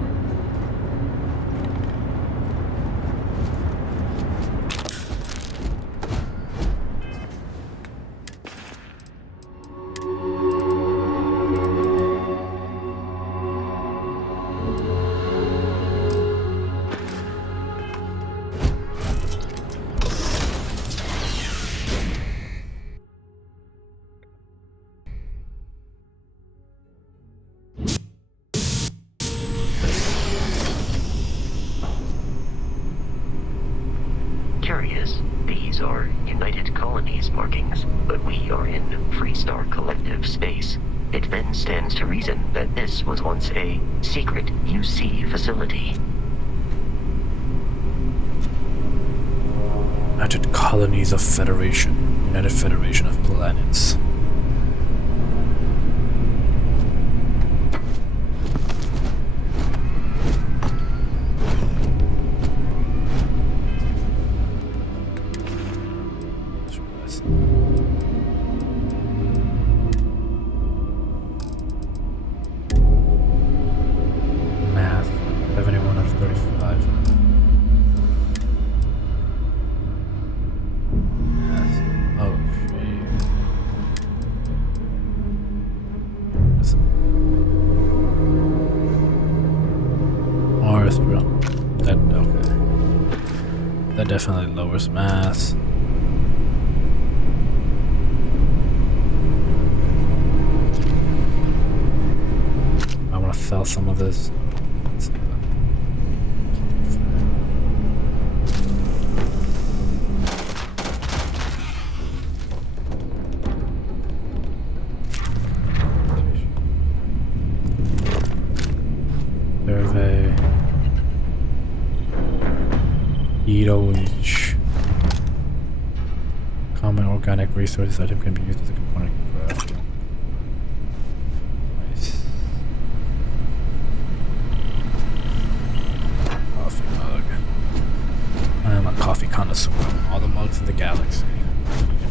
areas. These are United Colonies markings, but we are in Freestar Collective space. It then stands to reason that this was once a secret UC facility. United Colonies of Federation. United Federation of Planets. Math, 71 out of 35. Oh, shit. Mars drum. That, okay. That definitely lowers mass. I want to sell some of this. Survey. Edo leech. Common organic resources item can be used as a component for crafting. Nice. Coffee mug. I am a coffee connoisseur. All the mugs in the galaxy.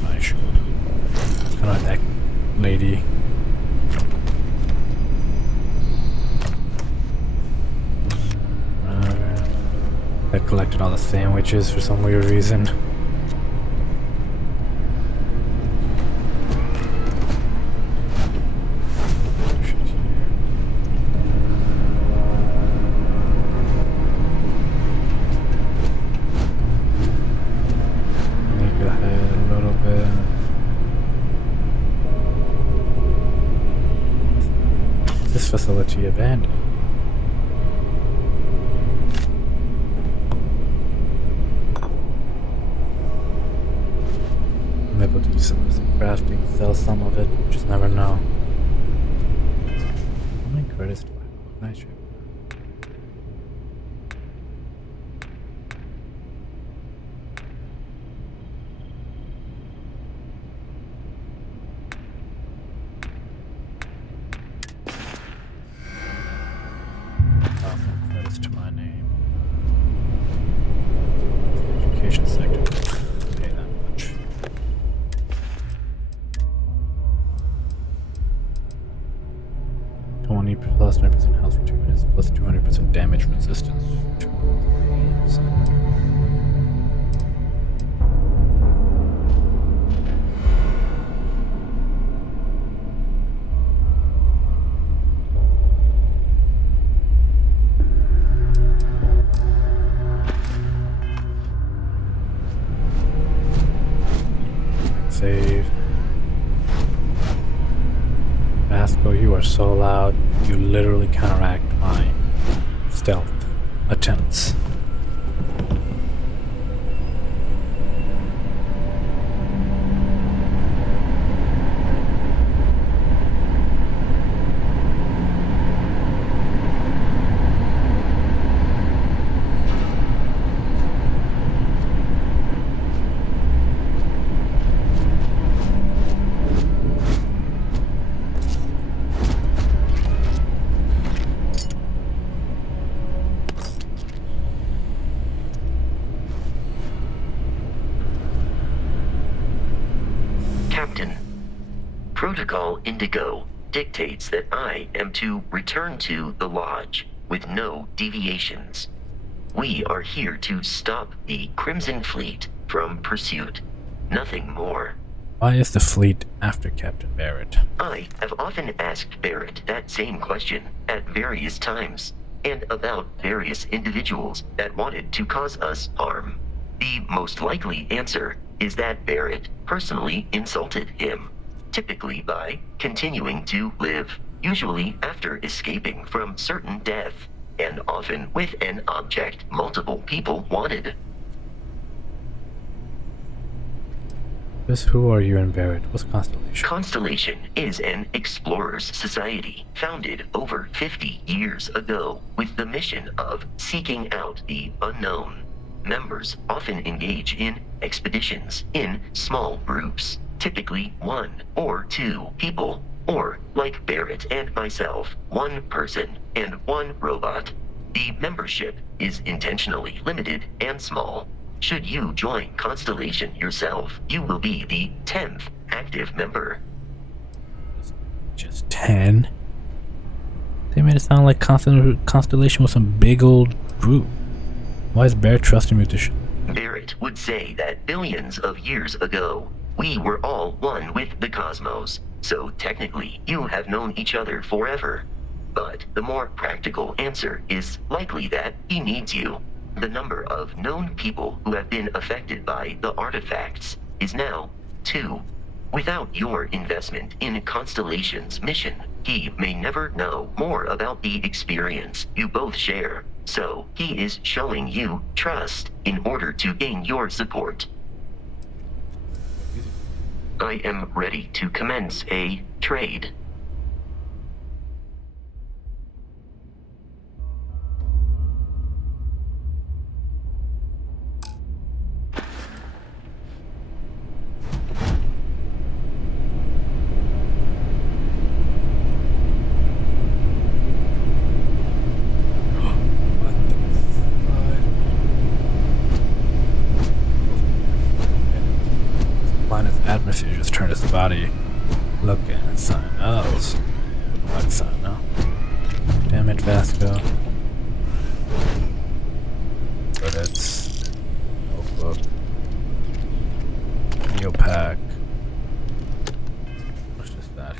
I should. It's kind of like that lady. I collected all the sandwiches for some weird reason. Make ahead a little bit. Is this facility abandoned? I'm able to do some crafting, sell some of it, just never know. How many credits do I have? Nice. Credits to my name. Education sector. Pay that much. Plus 9% health for 2 minutes, plus 200% damage resistance for 2 games. Save. Vasco, you are so loud. You literally counteract my stealth attempts. Protocol Indigo dictates that I am to return to the Lodge with no deviations. We are here to stop the Crimson Fleet from pursuit. Nothing more. Why is the fleet after Captain Barrett? I have often asked Barrett that same question at various times, and about various individuals that wanted to cause us harm. The most likely answer is that Barrett personally insulted him, typically by continuing to live, usually after escaping from certain death, and often with an object multiple people wanted. Who are you in Barrett? What's Constellation? Constellation is an explorers society founded over 50 years ago with the mission of seeking out the unknown. Members often engage in expeditions in small groups, typically 1 or 2 people, or like Barrett and myself, 1 person and 1 robot. The membership is intentionally limited and small. Should you join Constellation yourself, you will be the 10th active member. Just 10? They made it sound like Constellation was some big old group. Why is Barrett trusting me to Barrett would say that billions of years ago, we were all one with the cosmos, so technically you have known each other forever. But the more practical answer is likely that he needs you. The number of known people who have been affected by the artifacts is now 2. Without your investment in Constellation's mission, he may never know more about the experience you both share. So he is showing you trust in order to gain your support. I am ready to commence a trade. Atmosphere just turned his body looking at something else. What something else? Damn it, Vasco. But it's notebook. Neopack. What's this that?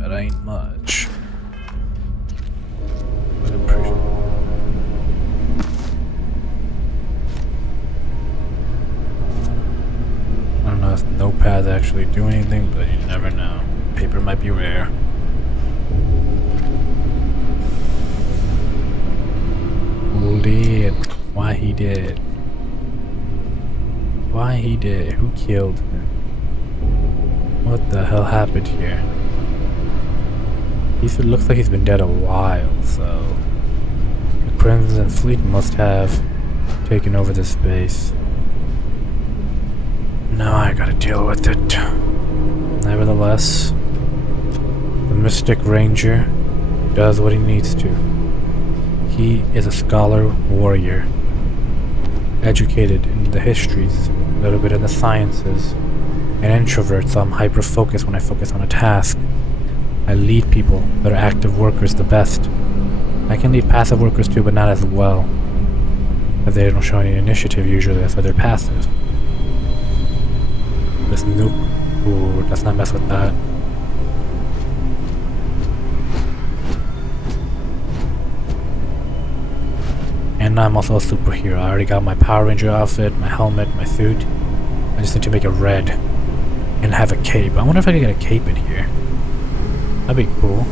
That ain't much. I don't know if notepads actually do anything, but you never know. Paper might be rare. Who did? Why he did? Why he did? Who killed him? What the hell happened here? He looks like he's been dead a while, so the Crimson Fleet must have taken over this base. Now I gotta deal with it. Nevertheless, the Mystic Ranger does what he needs to. He is a scholar warrior, educated in the histories, a little bit in the sciences, an introvert, so I'm hyper-focused when I focus on a task. I lead people that are active workers the best. I can lead passive workers too, but not as well. But they don't show any initiative usually, that's why they're passive. This nuke, ooh, let's not mess with that. And I'm also a superhero. I already got my Power Ranger outfit, my helmet, my suit. I just need to make it red and have a cape. I wonder if I can get a cape in here. That'd be cool.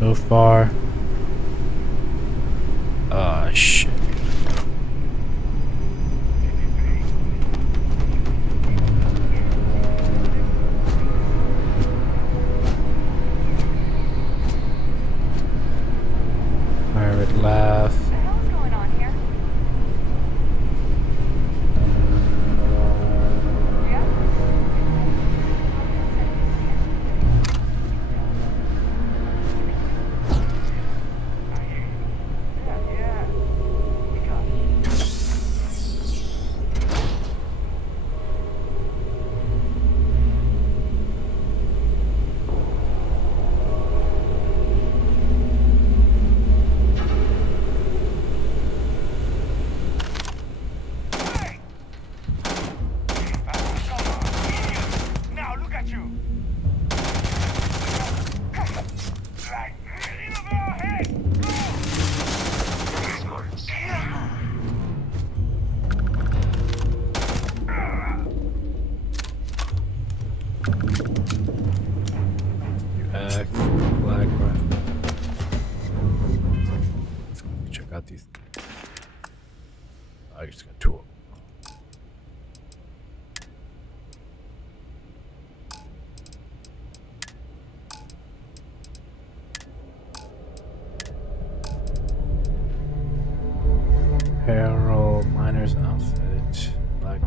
So far. Ah, shit. Pirate laugh. What the hell's going on here? got these. I just got 2 of them. Apparel, miner's outfit, black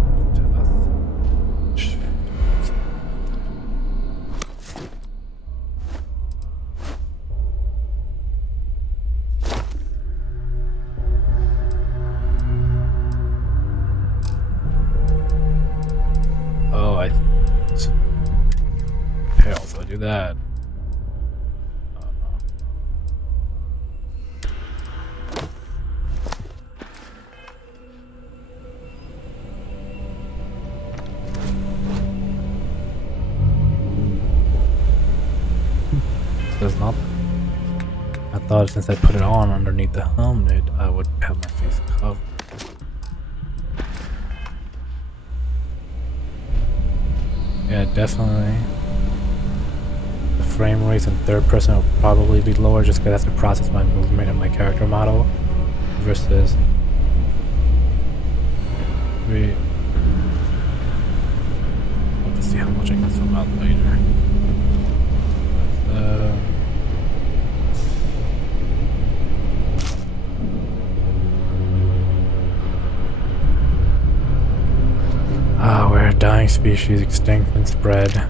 oh, I apparel, so I do that. Does not. I thought since I put it on underneath the helmet, I would have my face covered. Yeah, definitely. The frame rates in third person will probably be lower just because I have to process my movement and my character model versus. Let's see how much I can film out later. We're a dying species, extinct and spread.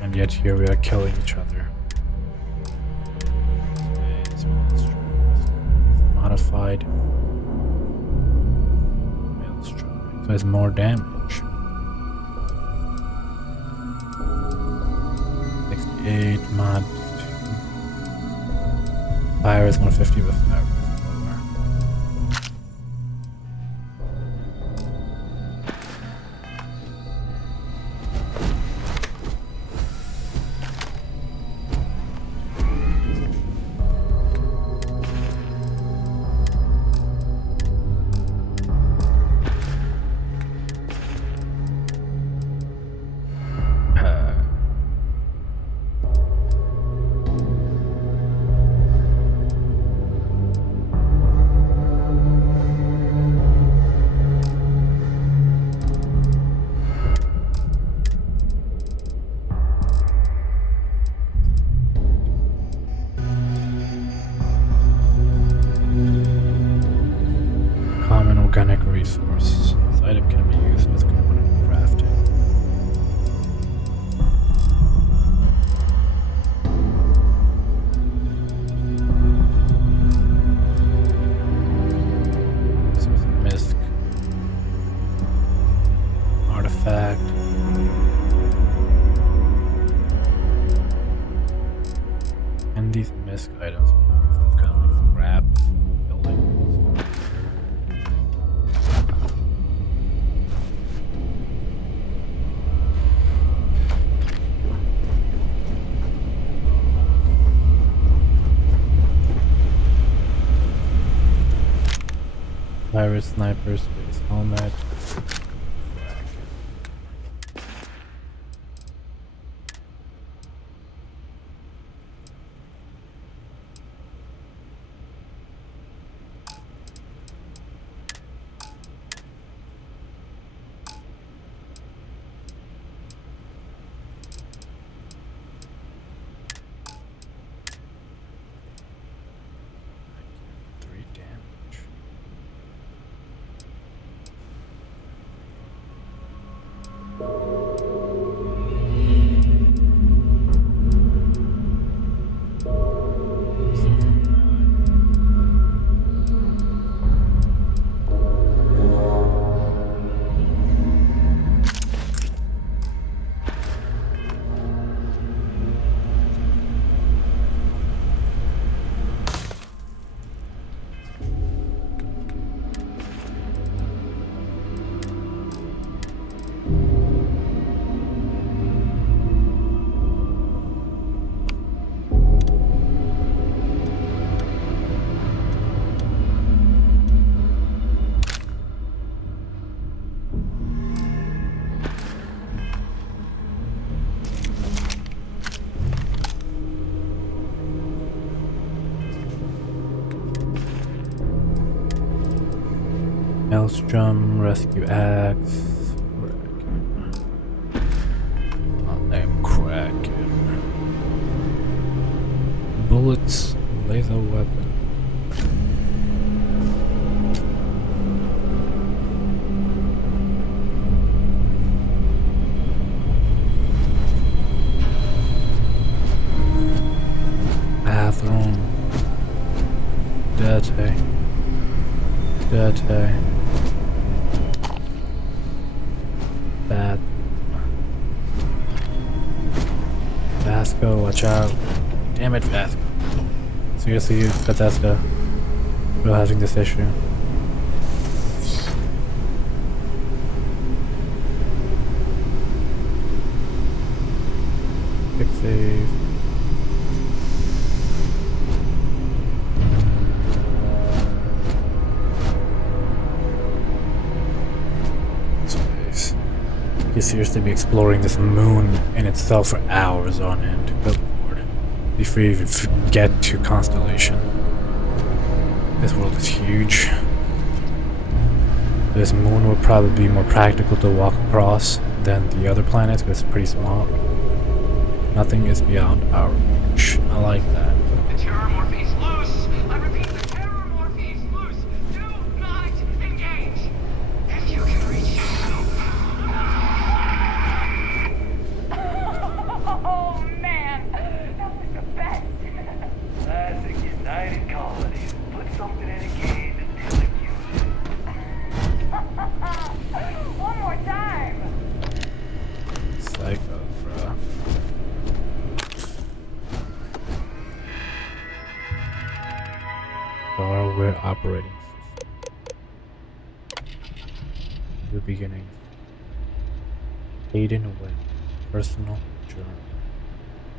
And yet here we are killing each other. Modified. Does more damage. 68 mod. Fire is 150 with fire. Organic resource. This item can be used as a component in crafting. This is a misc. Artifact. And these misc items are used as kind of like scrap buildings. Virus sniper, space helmet. Maelstrom, Rescue Axe, Unnamed Kraken, Bullets, Laser Weapon. Bathroom. Dirty. Bad. Vasco, watch out. Damn it, Vasco. Seriously, Bethesda. We're having this issue. Quick save. You could seriously be exploring this moon in itself for hours on end. Good lord. Before you even get to Constellation. This world is huge. This moon would probably be more practical to walk across than the other planets because it's pretty small. Nothing is beyond our reach. I like that. The Terramorph is loose! I repeat, the Terramorph is loose! Do not engage! If you can reach Oh man! That was the best! Classic United Colonies. Put something in a cage until it uses it. One more time! Psycho, bruh. Hardware operating system. The beginning. Hayden Wynn. Personal journal.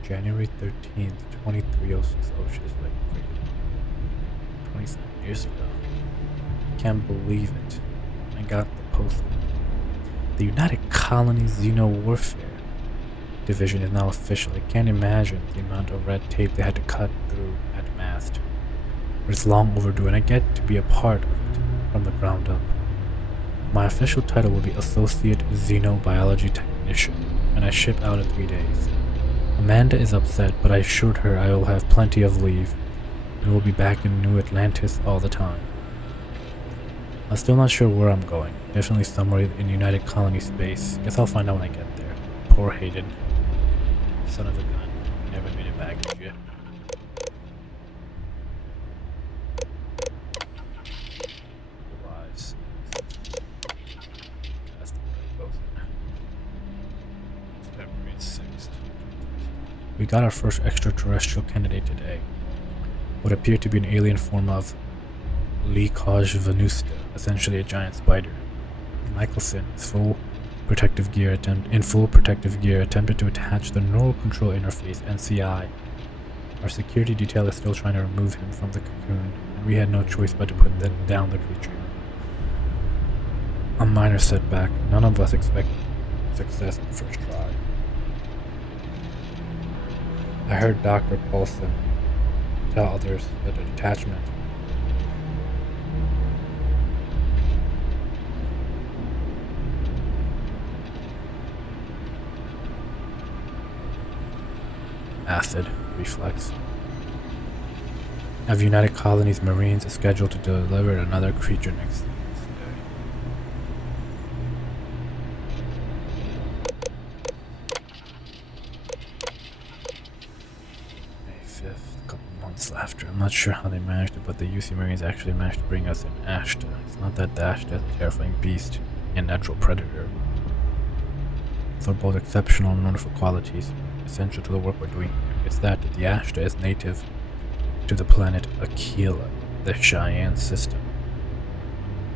January 13th, 2306. Oh, she's like 27 years ago. Can't believe it. I got the post. The United Colonies Xenowarfare division is now official. I can't imagine the amount of red tape they had to cut through at MAST. But it's long overdue, and I get to be a part of it from the ground up. My official title will be Associate Xenobiology Technician, and I ship out in 3 days. Amanda is upset, but I assured her I will have plenty of leave, and will be back in New Atlantis all the time. I'm still not sure where I'm going. Definitely somewhere in United Colony space. Guess I'll find out when I get there. Poor Hayden. Son of a gun. Never made it back yet. Otherwise, that's the way it goes. February 6th. We got our first extraterrestrial candidate today. What appeared to be an alien form of Leakage Venusta, essentially a giant spider. Michelson, in full protective gear, attempted to attach the neural control interface (NCI). Our security detail is still trying to remove him from the cocoon, and we had no choice but to put down the creature. A minor setback. None of us expected success in the first try. I heard Dr. Paulson tell others that the detachment acid reflex of United Colonies Marines is scheduled to deliver another creature next day. May 5th, a couple months after. I'm not sure how they managed it, but the UC Marines actually managed to bring us in Ashta. It's not that the Ashta is a terrifying beast and natural predator. For both exceptional and wonderful qualities essential to the work we're doing here. It's that the Ashta is native to the planet Aquila, the Cheyenne system.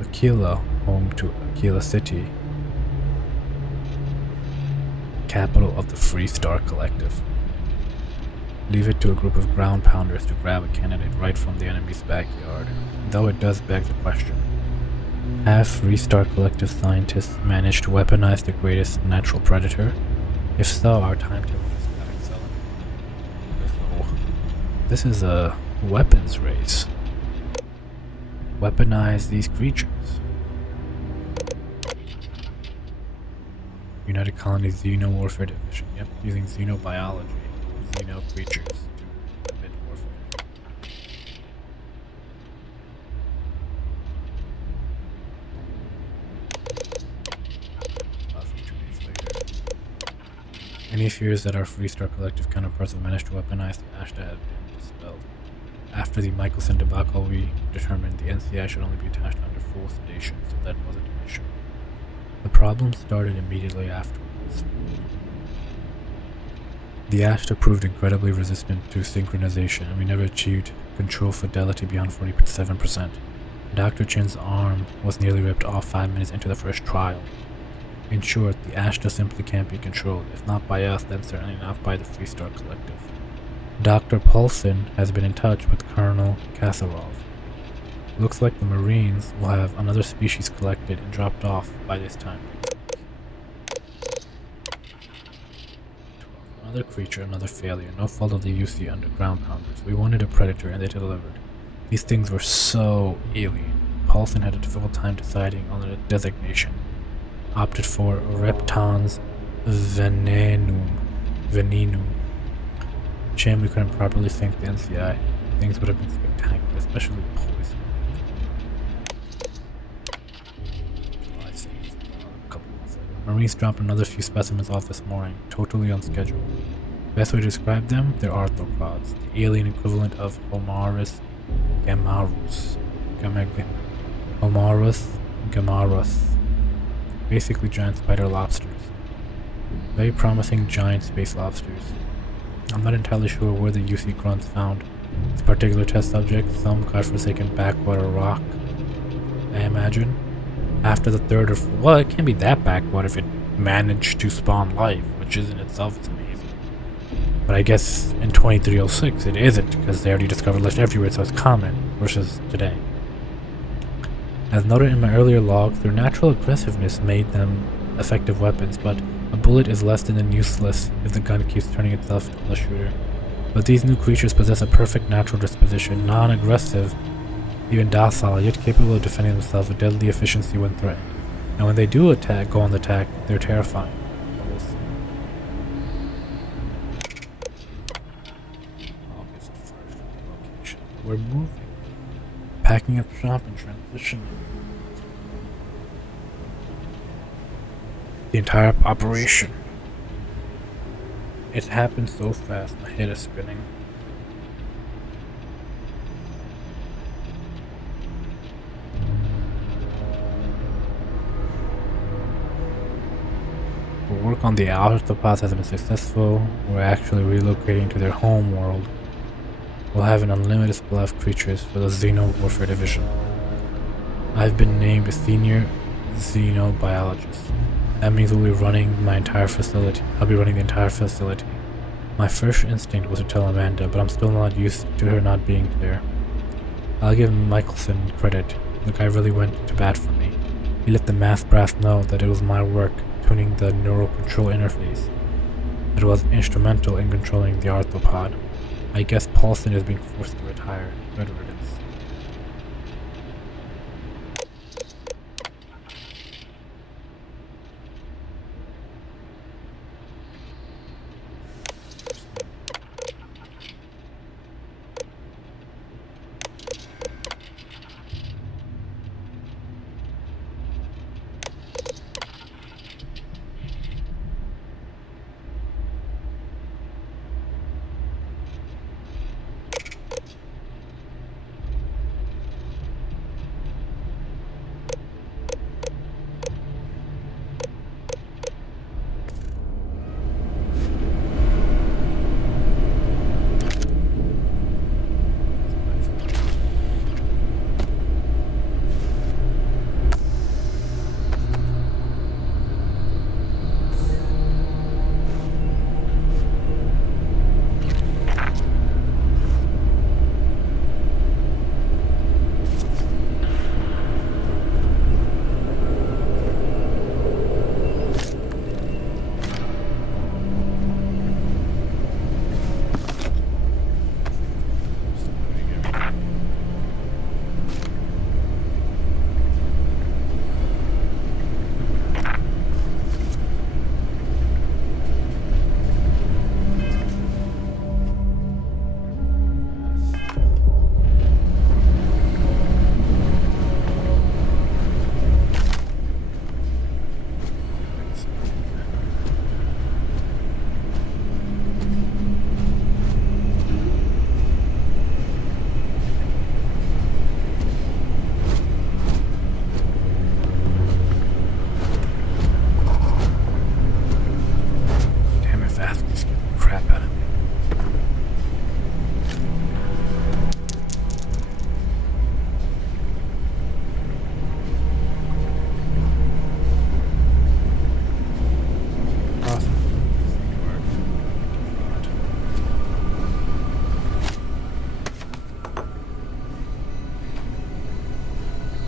Aquila, home to Aquila City, capital of the Free Star Collective. Leave it to a group of ground pounders to grab a candidate right from the enemy's backyard. Though it does beg the question. Have Free Star Collective scientists managed to weaponize the greatest natural predator? If so, our timetable is excellent. This is a weapons race. Weaponize these creatures. United Colonies Xenowarfare Division. Yep, using xenobiology, xeno creatures to commit warfare. About 2 days later. Any fears that our Freestar collective counterparts have managed to weaponize the Ashta have been dispelled. After the Michelson debacle, we determined the NCI should only be attached under full sedation, so that wasn't an issue. The problem started immediately afterwards. The Ashta proved incredibly resistant to synchronization, and we never achieved control fidelity beyond 47%. Dr. Chin's arm was nearly ripped off 5 minutes into the first trial. In short, the Ashta simply can't be controlled, if not by us, then certainly not by the Freestar Collective. Dr. Paulson has been in touch with Colonel Kasarov. Looks like the Marines will have another species collected and dropped off by this time. Another creature, another failure. No fault of the UC underground pounders. We wanted a predator and they delivered. These things were so alien. Paulson had a difficult time deciding on a designation. Opted for Reptons Venenum. Shame we couldn't properly sync the NCI. Things would have been spectacular, especially poison. Marines dropped another few specimens off this morning, totally on schedule. Best way to describe them? They're arthropods, the alien equivalent of Homarus gamarus. Homarus gamarus. Basically giant spider lobsters. Very promising giant space lobsters. I'm not entirely sure where the UC grunts found this particular test subject, some godforsaken backwater rock, I imagine. After the third or fourth, well, it can't be that backwater if it managed to spawn life, which is in itself is amazing. But I guess in 2306 it isn't, because they already discovered life everywhere, so it's common, versus today. As noted in my earlier logs, their natural aggressiveness made them effective weapons, but a bullet is less than useless if the gun keeps turning itself into a shooter. But these new creatures possess a perfect natural disposition, non-aggressive, even docile, yet capable of defending themselves with deadly efficiency when threatened. And when they do go on the attack, they're terrifying. August 1st, location. We're moving. Packing up shop and transitioning. The entire operation. It happened so fast, my head is spinning. The work on the arthropods has been successful. We're actually relocating to their home world. We'll have an unlimited supply of creatures for the Xenowarfare Division. I've been named a senior xenobiologist. That means we'll be running my entire facility. I'll be running the entire facility. My first instinct was to tell Amanda, but I'm still not used to her not being there. I'll give Michelson credit. The guy really went to bat for me. He let the math brass know that it was my work tuning the neural control interface. It was instrumental in controlling the arthropod. I guess Paulson is being forced to retire. Good riddance.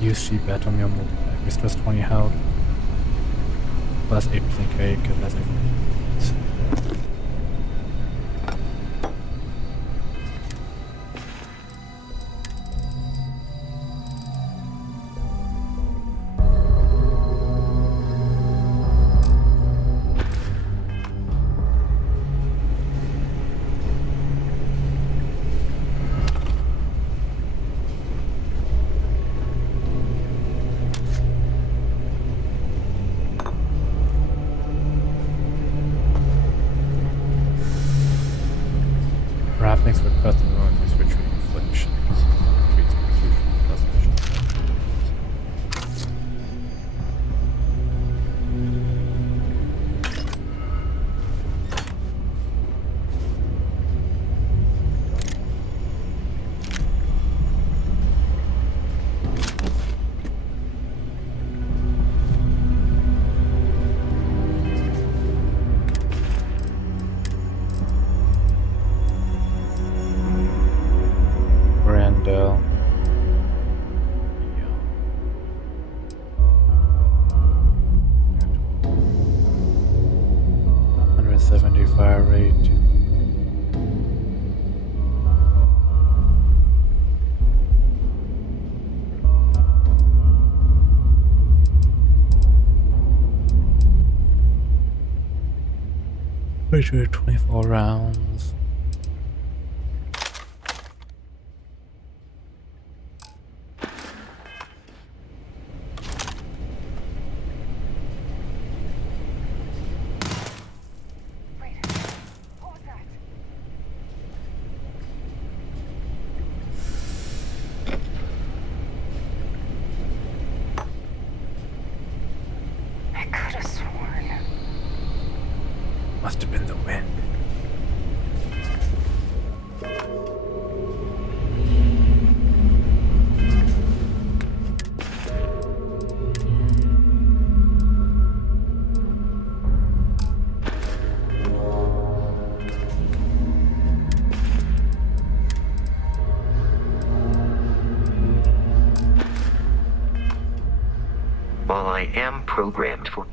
UC battle meal multipack. Restores 20 health. Plus 8% carry capacity. Wrappings for custom royalties for treating afflictions. Treats confusion plus Randall. Yeah. 170 fire rate. Pressure 24 rounds. What was that? I could have sworn. Must have been the wind. While I am programmed for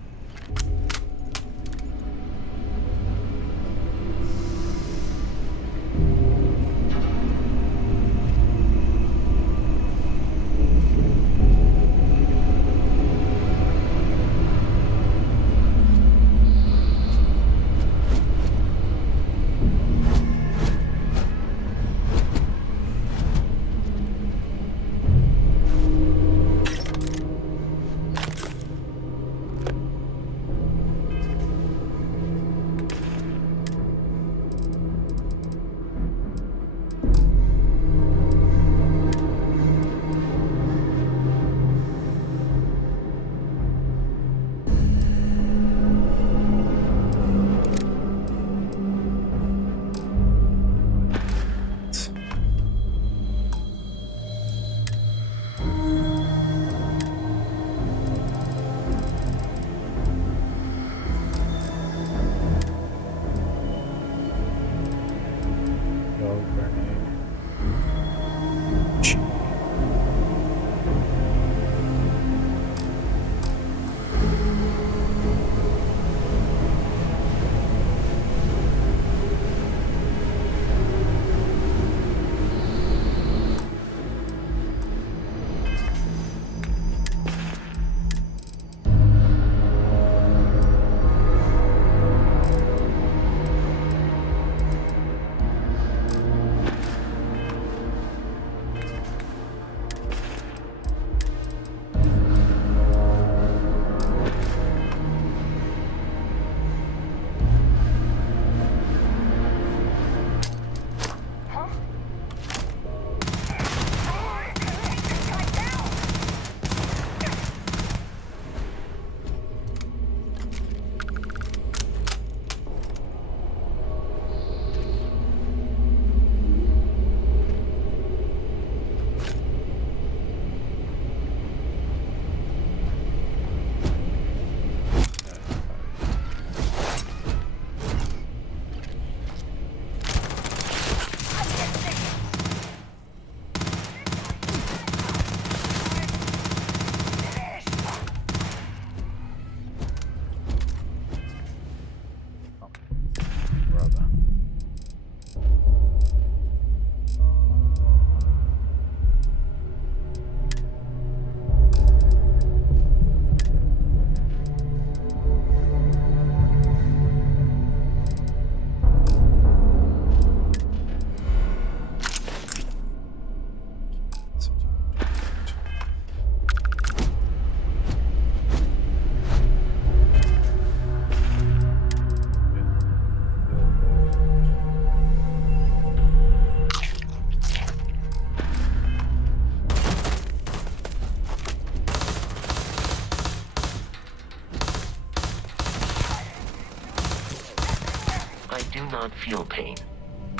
not feel pain,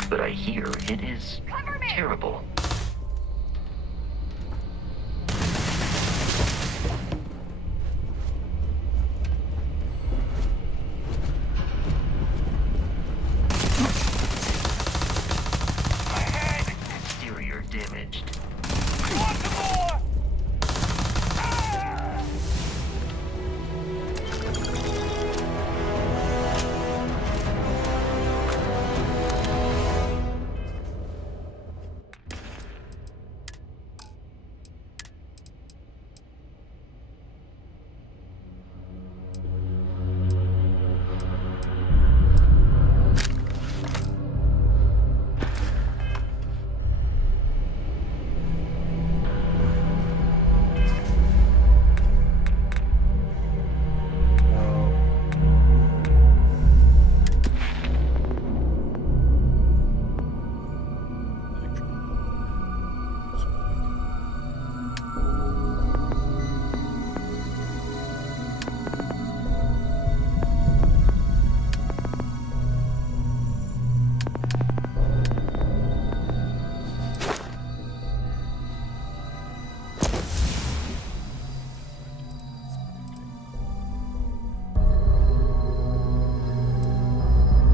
but I hear it is terrible. Exterior damaged. Want some more? Ah!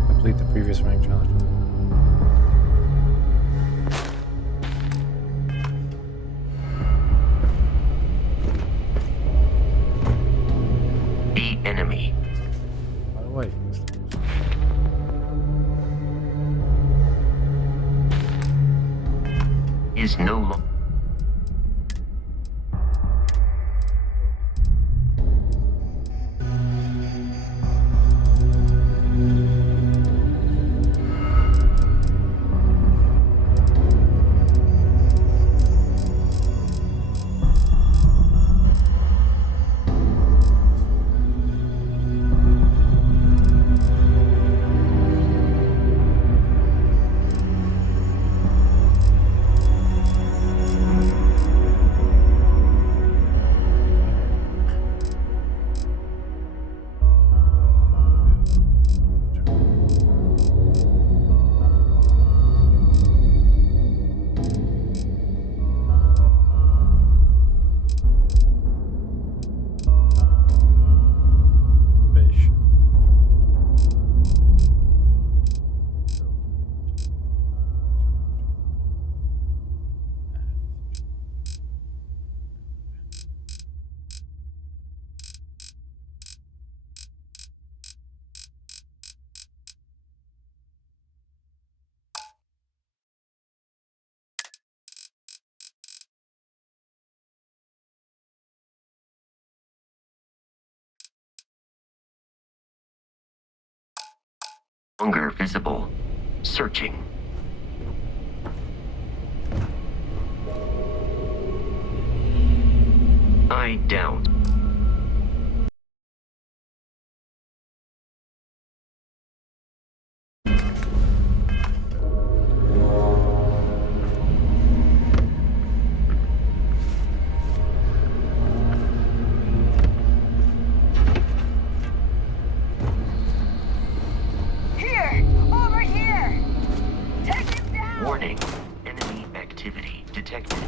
Complete the previous rank challenge. The enemy By the way, is no longer. Longer visible. Searching. I doubt. Here! Over here! Take him down! Warning. Enemy activity detected.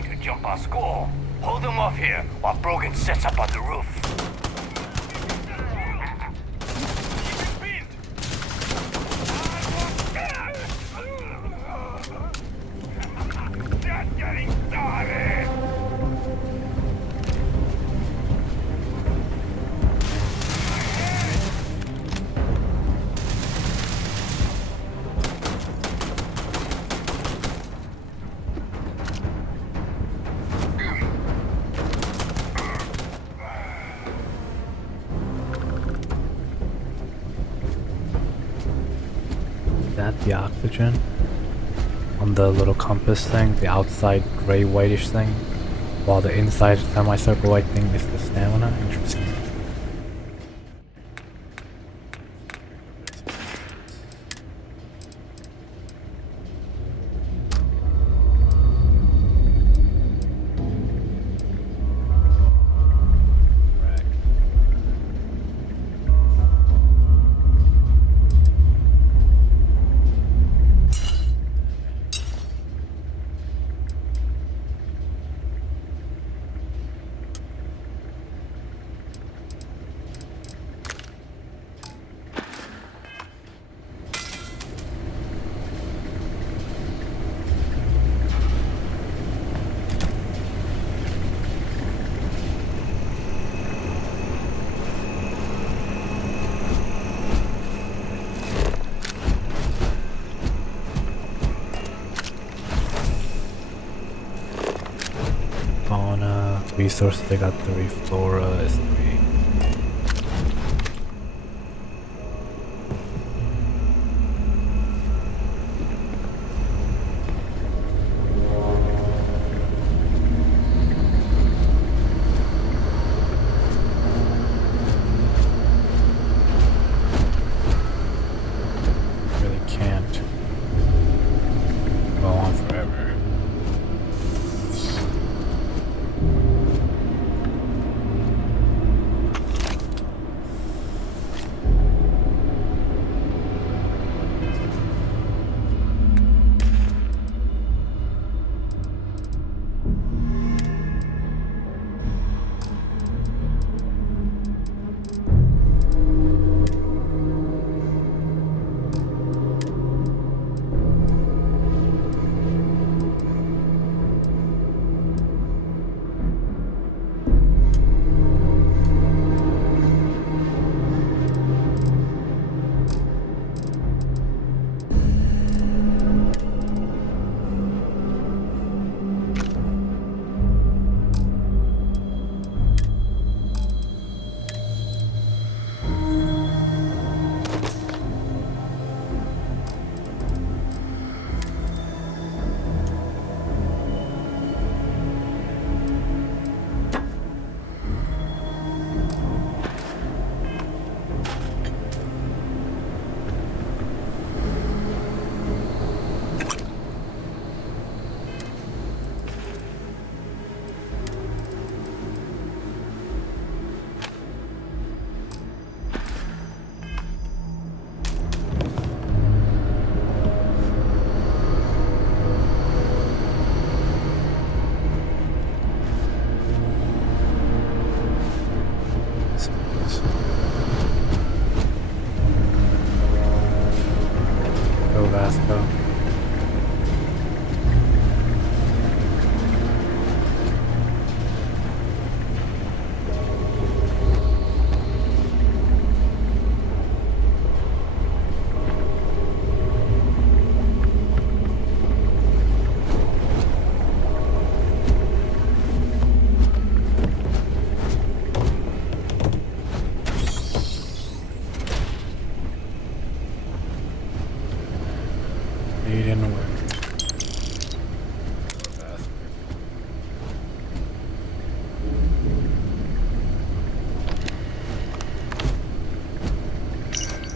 trying to jump our school. Hold them off here while Brogan sets up on the roof. Just getting started! Is that the oxygen? On the little compass thing, the outside gray whitish thing, while the inside semicircle white thing is the stamina? Interesting. Resources, I got 3, flora is 3. Really can't go on forever.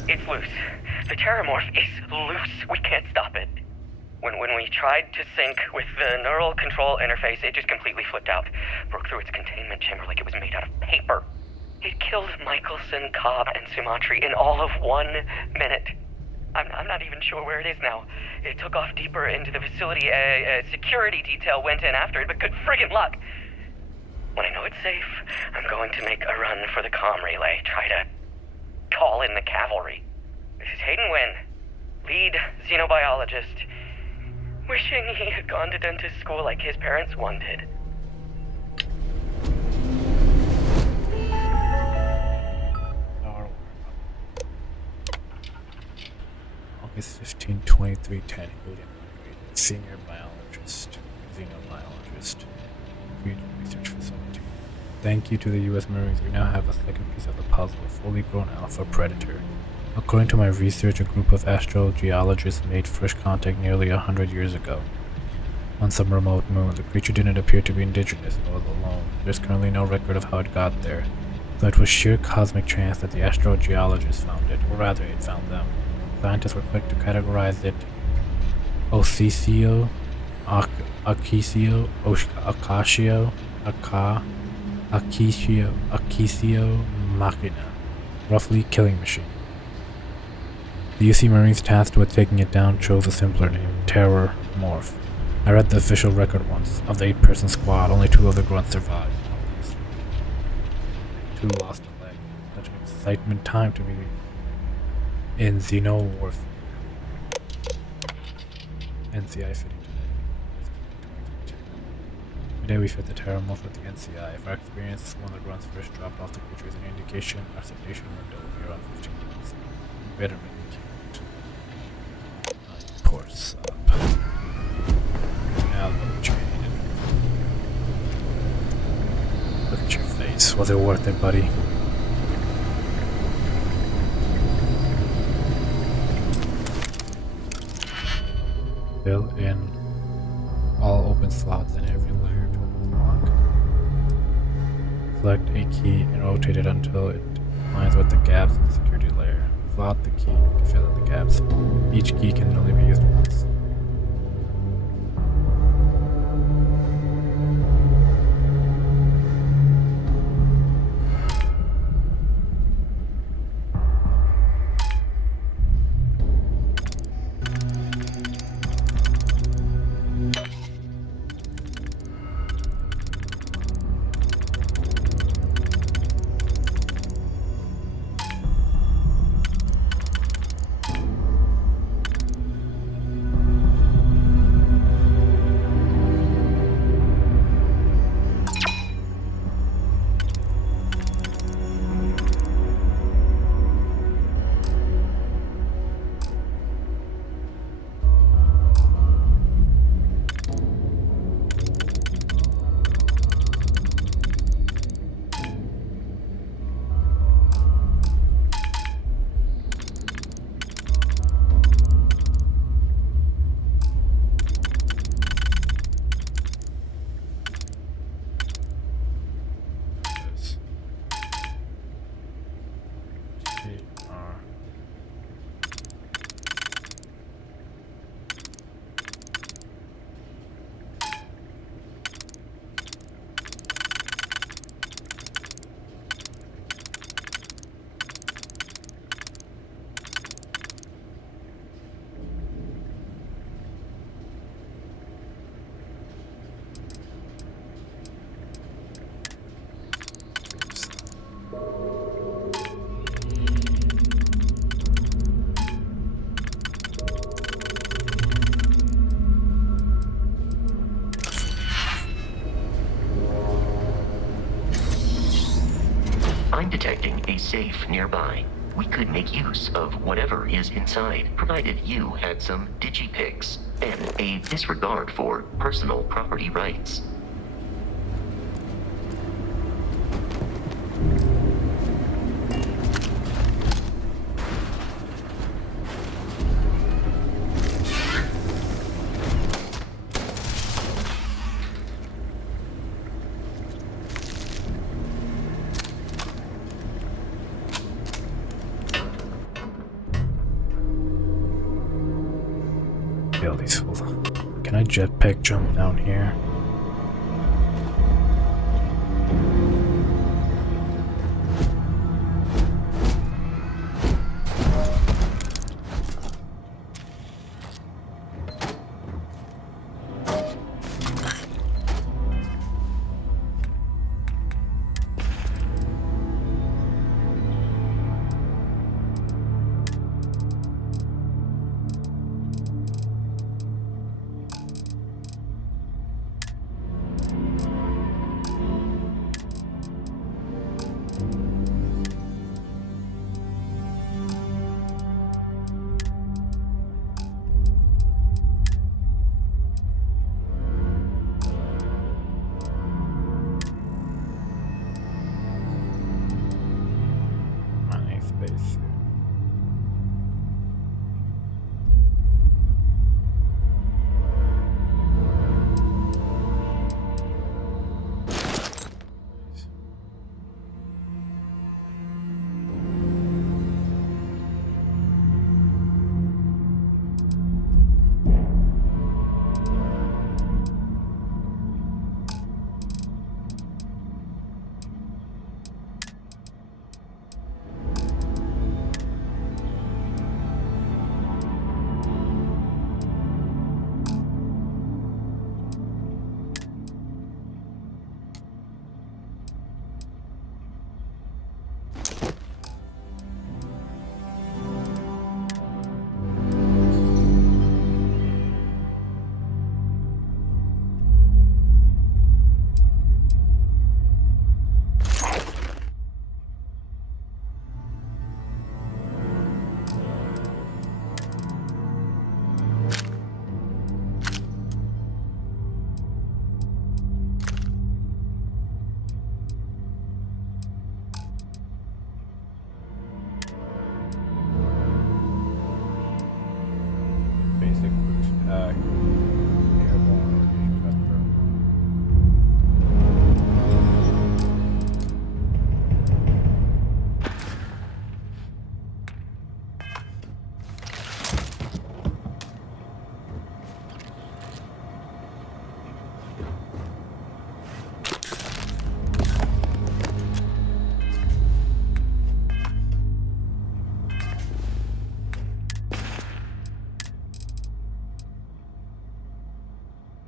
It's loose. The Terramorph is loose. We can't stop it. When we tried to sync with the neural control interface, it just completely flipped out. Broke through its containment chamber like it was made out of paper. It killed Michelson, Cobb, and Sumatri in all of 1 minute. I'm not even sure where it is now. It took off deeper into the facility. A security detail went in after it, but good friggin' luck. When I know it's safe, I'm going to make a run for the comm relay. Try to call in the cavalry. This is Hayden Wynn, lead xenobiologist. Wishing he had gone to dentist school like his parents wanted. August 15, 2310. Senior biologist, xenobiologist, research facility. Thank you to the U.S. Marines. We now have a second piece of the puzzle, a fully grown alpha predator. According to my research, a group of astrogeologists made first contact nearly 100 years ago. On some remote moon, the creature didn't appear to be indigenous or alone. There's currently no record of how it got there, so it was sheer cosmic chance that the astrogeologists found it, or rather, it found them. Scientists were quick to categorize it Ocisio, Acacio, Acacio Machina, roughly killing machine. The UC Marines tasked with taking it down chose a simpler name, Terror Morph. I read the official record once. Of the 8-person squad, only 2 of the grunts survived. 2 lost a leg. Such an excitement time to be in Xenowarfare. NCI fitting today. Today we fit the Terror Morph with the NCI. If our experience when the grunts first dropped off the creature is an indication, our sedation window will be around 15 minutes. Better make it count. Poor sub. Now look at your face. Was it worth it, buddy? Fill in all open slots in every layer to open the lock. Select a key and rotate it until it aligns with the gaps in the security layer. Slot the key to fill in the gaps. Each key can only be used once. I'm detecting a safe nearby. We could make use of whatever is inside, provided you had some digipics and a disregard for personal property rights. Kill these fools. Can I jetpack jump down here?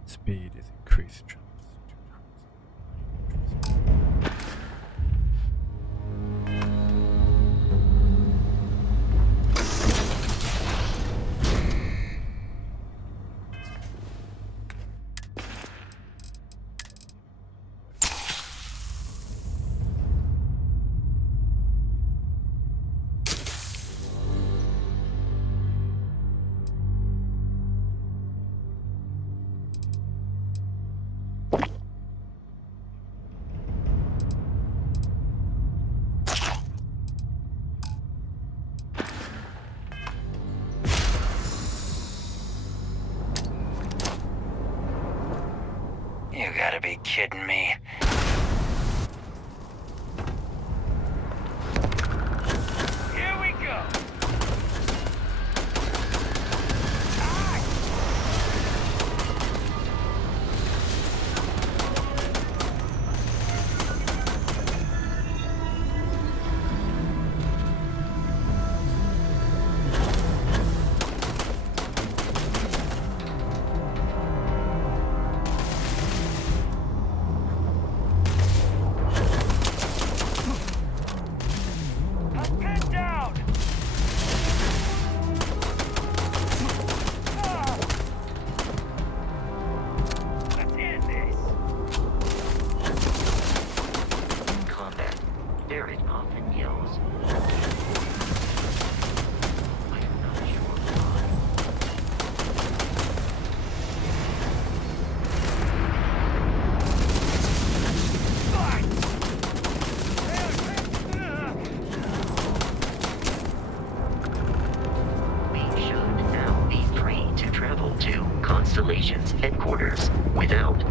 Speed is increased. You gotta be kidding me. Here we go. I'm pinned down. Let's end this. Combat. Barrett often yells. I am not sure why. We should now be free to travel to Constellation's headquarters without.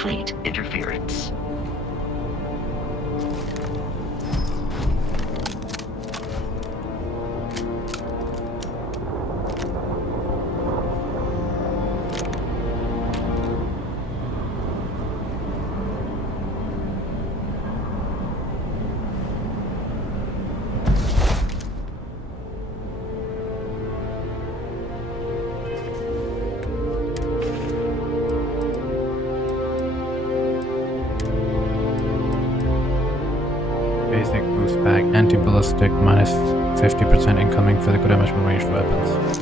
Fleet interference. Basic boost bag, anti-ballistic, minus 50% incoming physical damage from ranged weapons.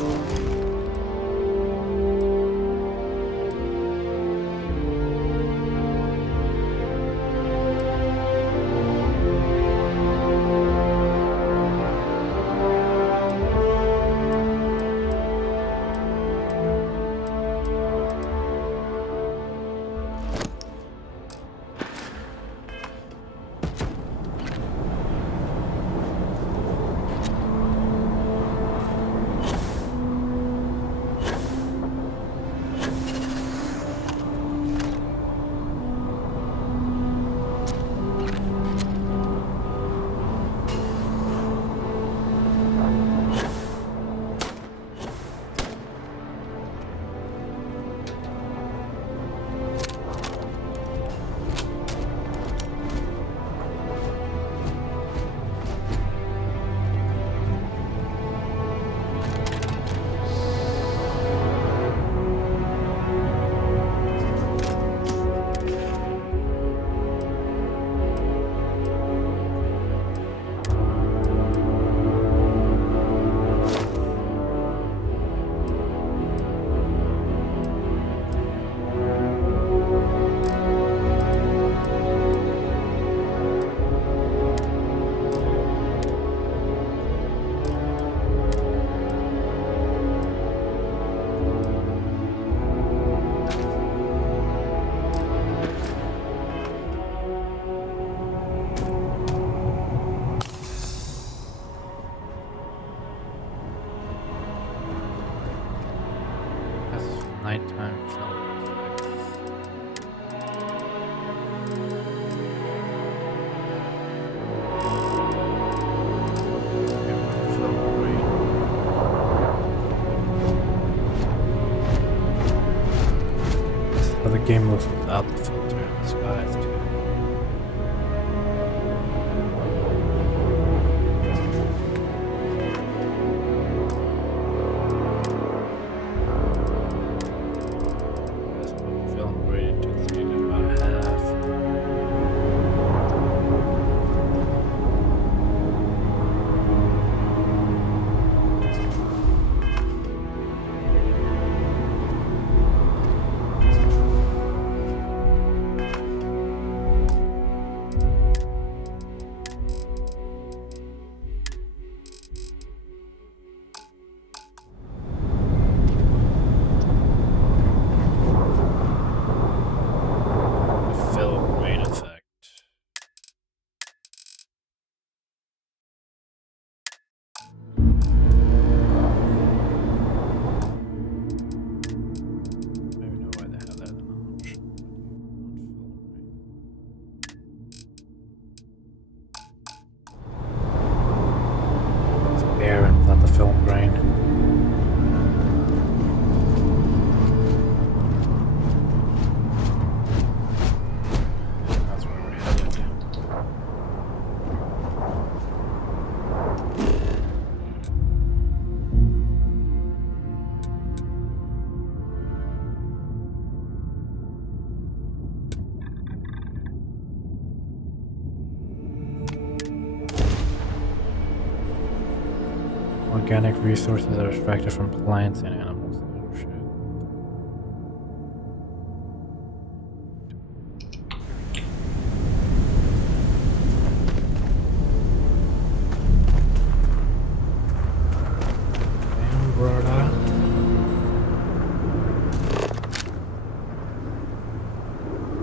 Nighttime film effects. Film rate. This is how the game looks without the filter in the skies too. Organic resources are extracted from plants and animals. Oh shit. Damn, brother.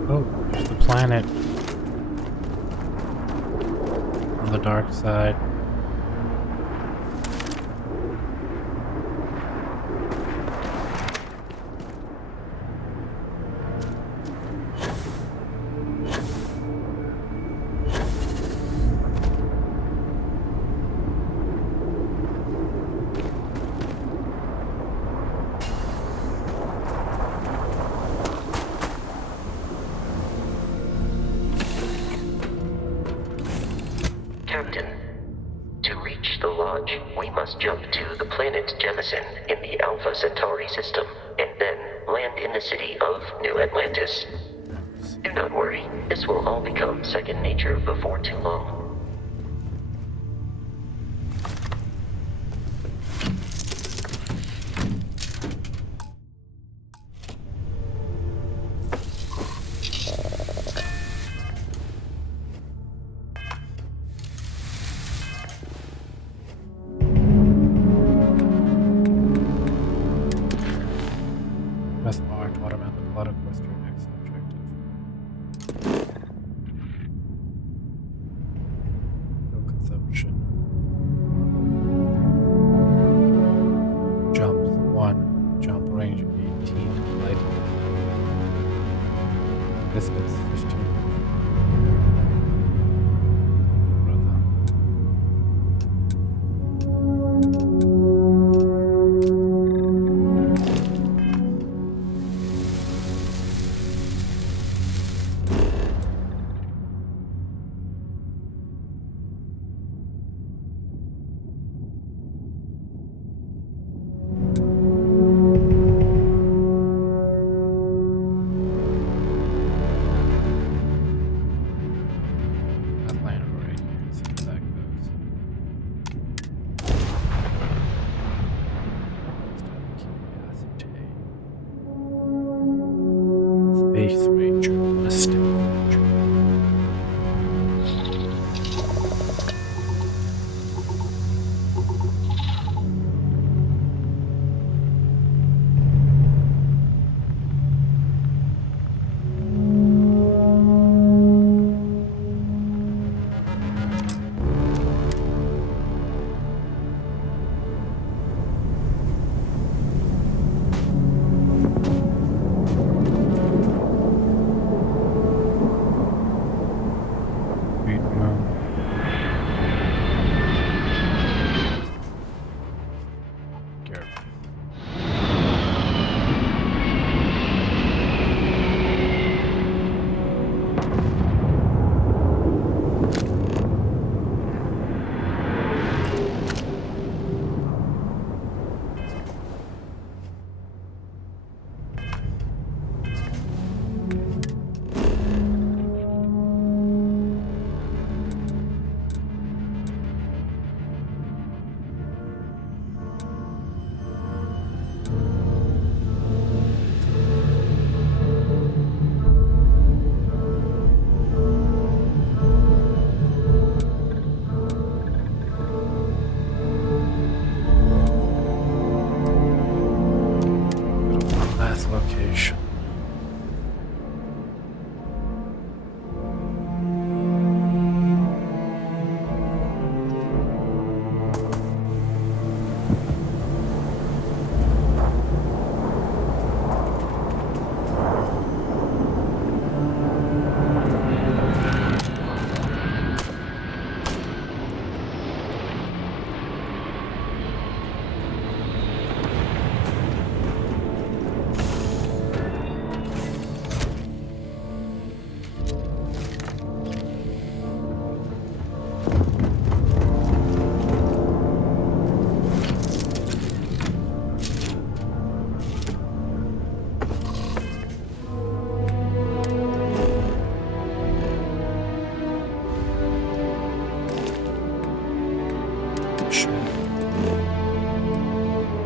Oh, there's the planet on the dark side. Captain, to reach the lodge, we must jump to the planet Jemison in the Alpha Centauri system, and then land in the city of New Atlantis. Do not worry, this will all become second nature before too long. Press R to automatically plot across your next objective. No consumption. Jumps 1. Jump range 18. Light. Distance 15. Brother. Space Ranger, Mystic Ranger. location.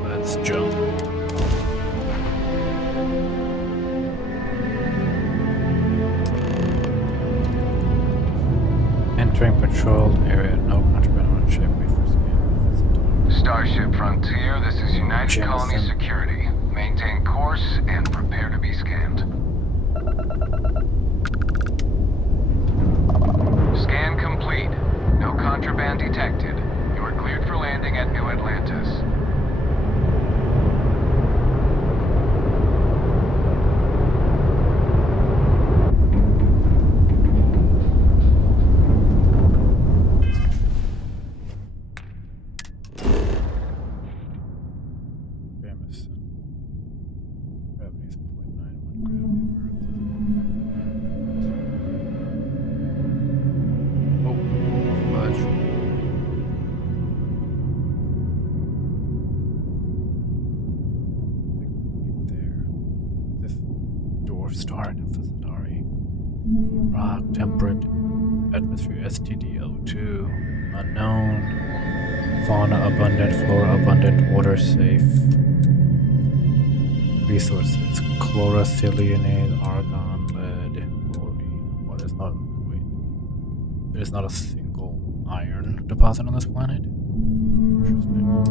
Let's jump. Entering patrolled area, no contraband on ship. Wait for scan. Starship Frontier, this is United Colony Security. Maintain course and prepare to be scanned. Scan complete. No contraband detected. You are cleared for landing at New Atlantis. Rock, temperate, atmosphere, STD-02, unknown, fauna abundant, flora abundant, water safe, resources, chlorothalionate, argon, lead, chlorine. What is not? Wait, there's not a single iron deposit on this planet. Interesting.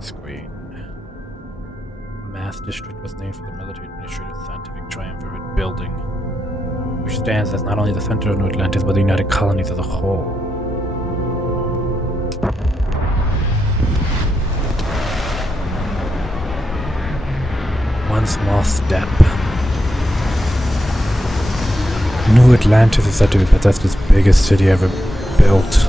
Screen. Mass District was named for the military administrative scientific triumvirate building, which stands as not only the center of New Atlantis but the United Colonies as a whole. One small step. New Atlantis is said to be Bethesda's biggest city ever built.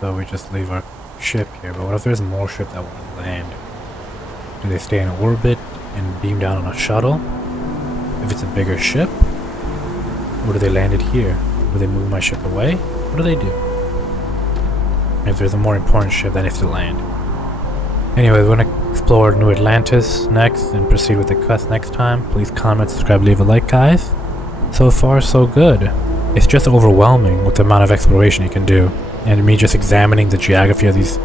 So we just leave our ship here, but what if there's more ships that want to land? Do they stay in orbit and beam down on a shuttle if it's a bigger ship? Or do they land it here? Will they move my ship away? What do they do? And if there's a more important ship that needs to land. Anyway, we're going to explore New Atlantis next and proceed with the quest next time. Please comment, subscribe, leave a like, guys. So far, so good. It's just overwhelming with the amount of exploration you can do. And me just examining the geography of these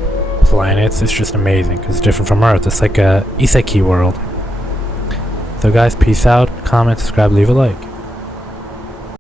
planets, it's just amazing because it's different from Earth. It's like a isekai world. So guys, peace out, comment, subscribe, leave a like.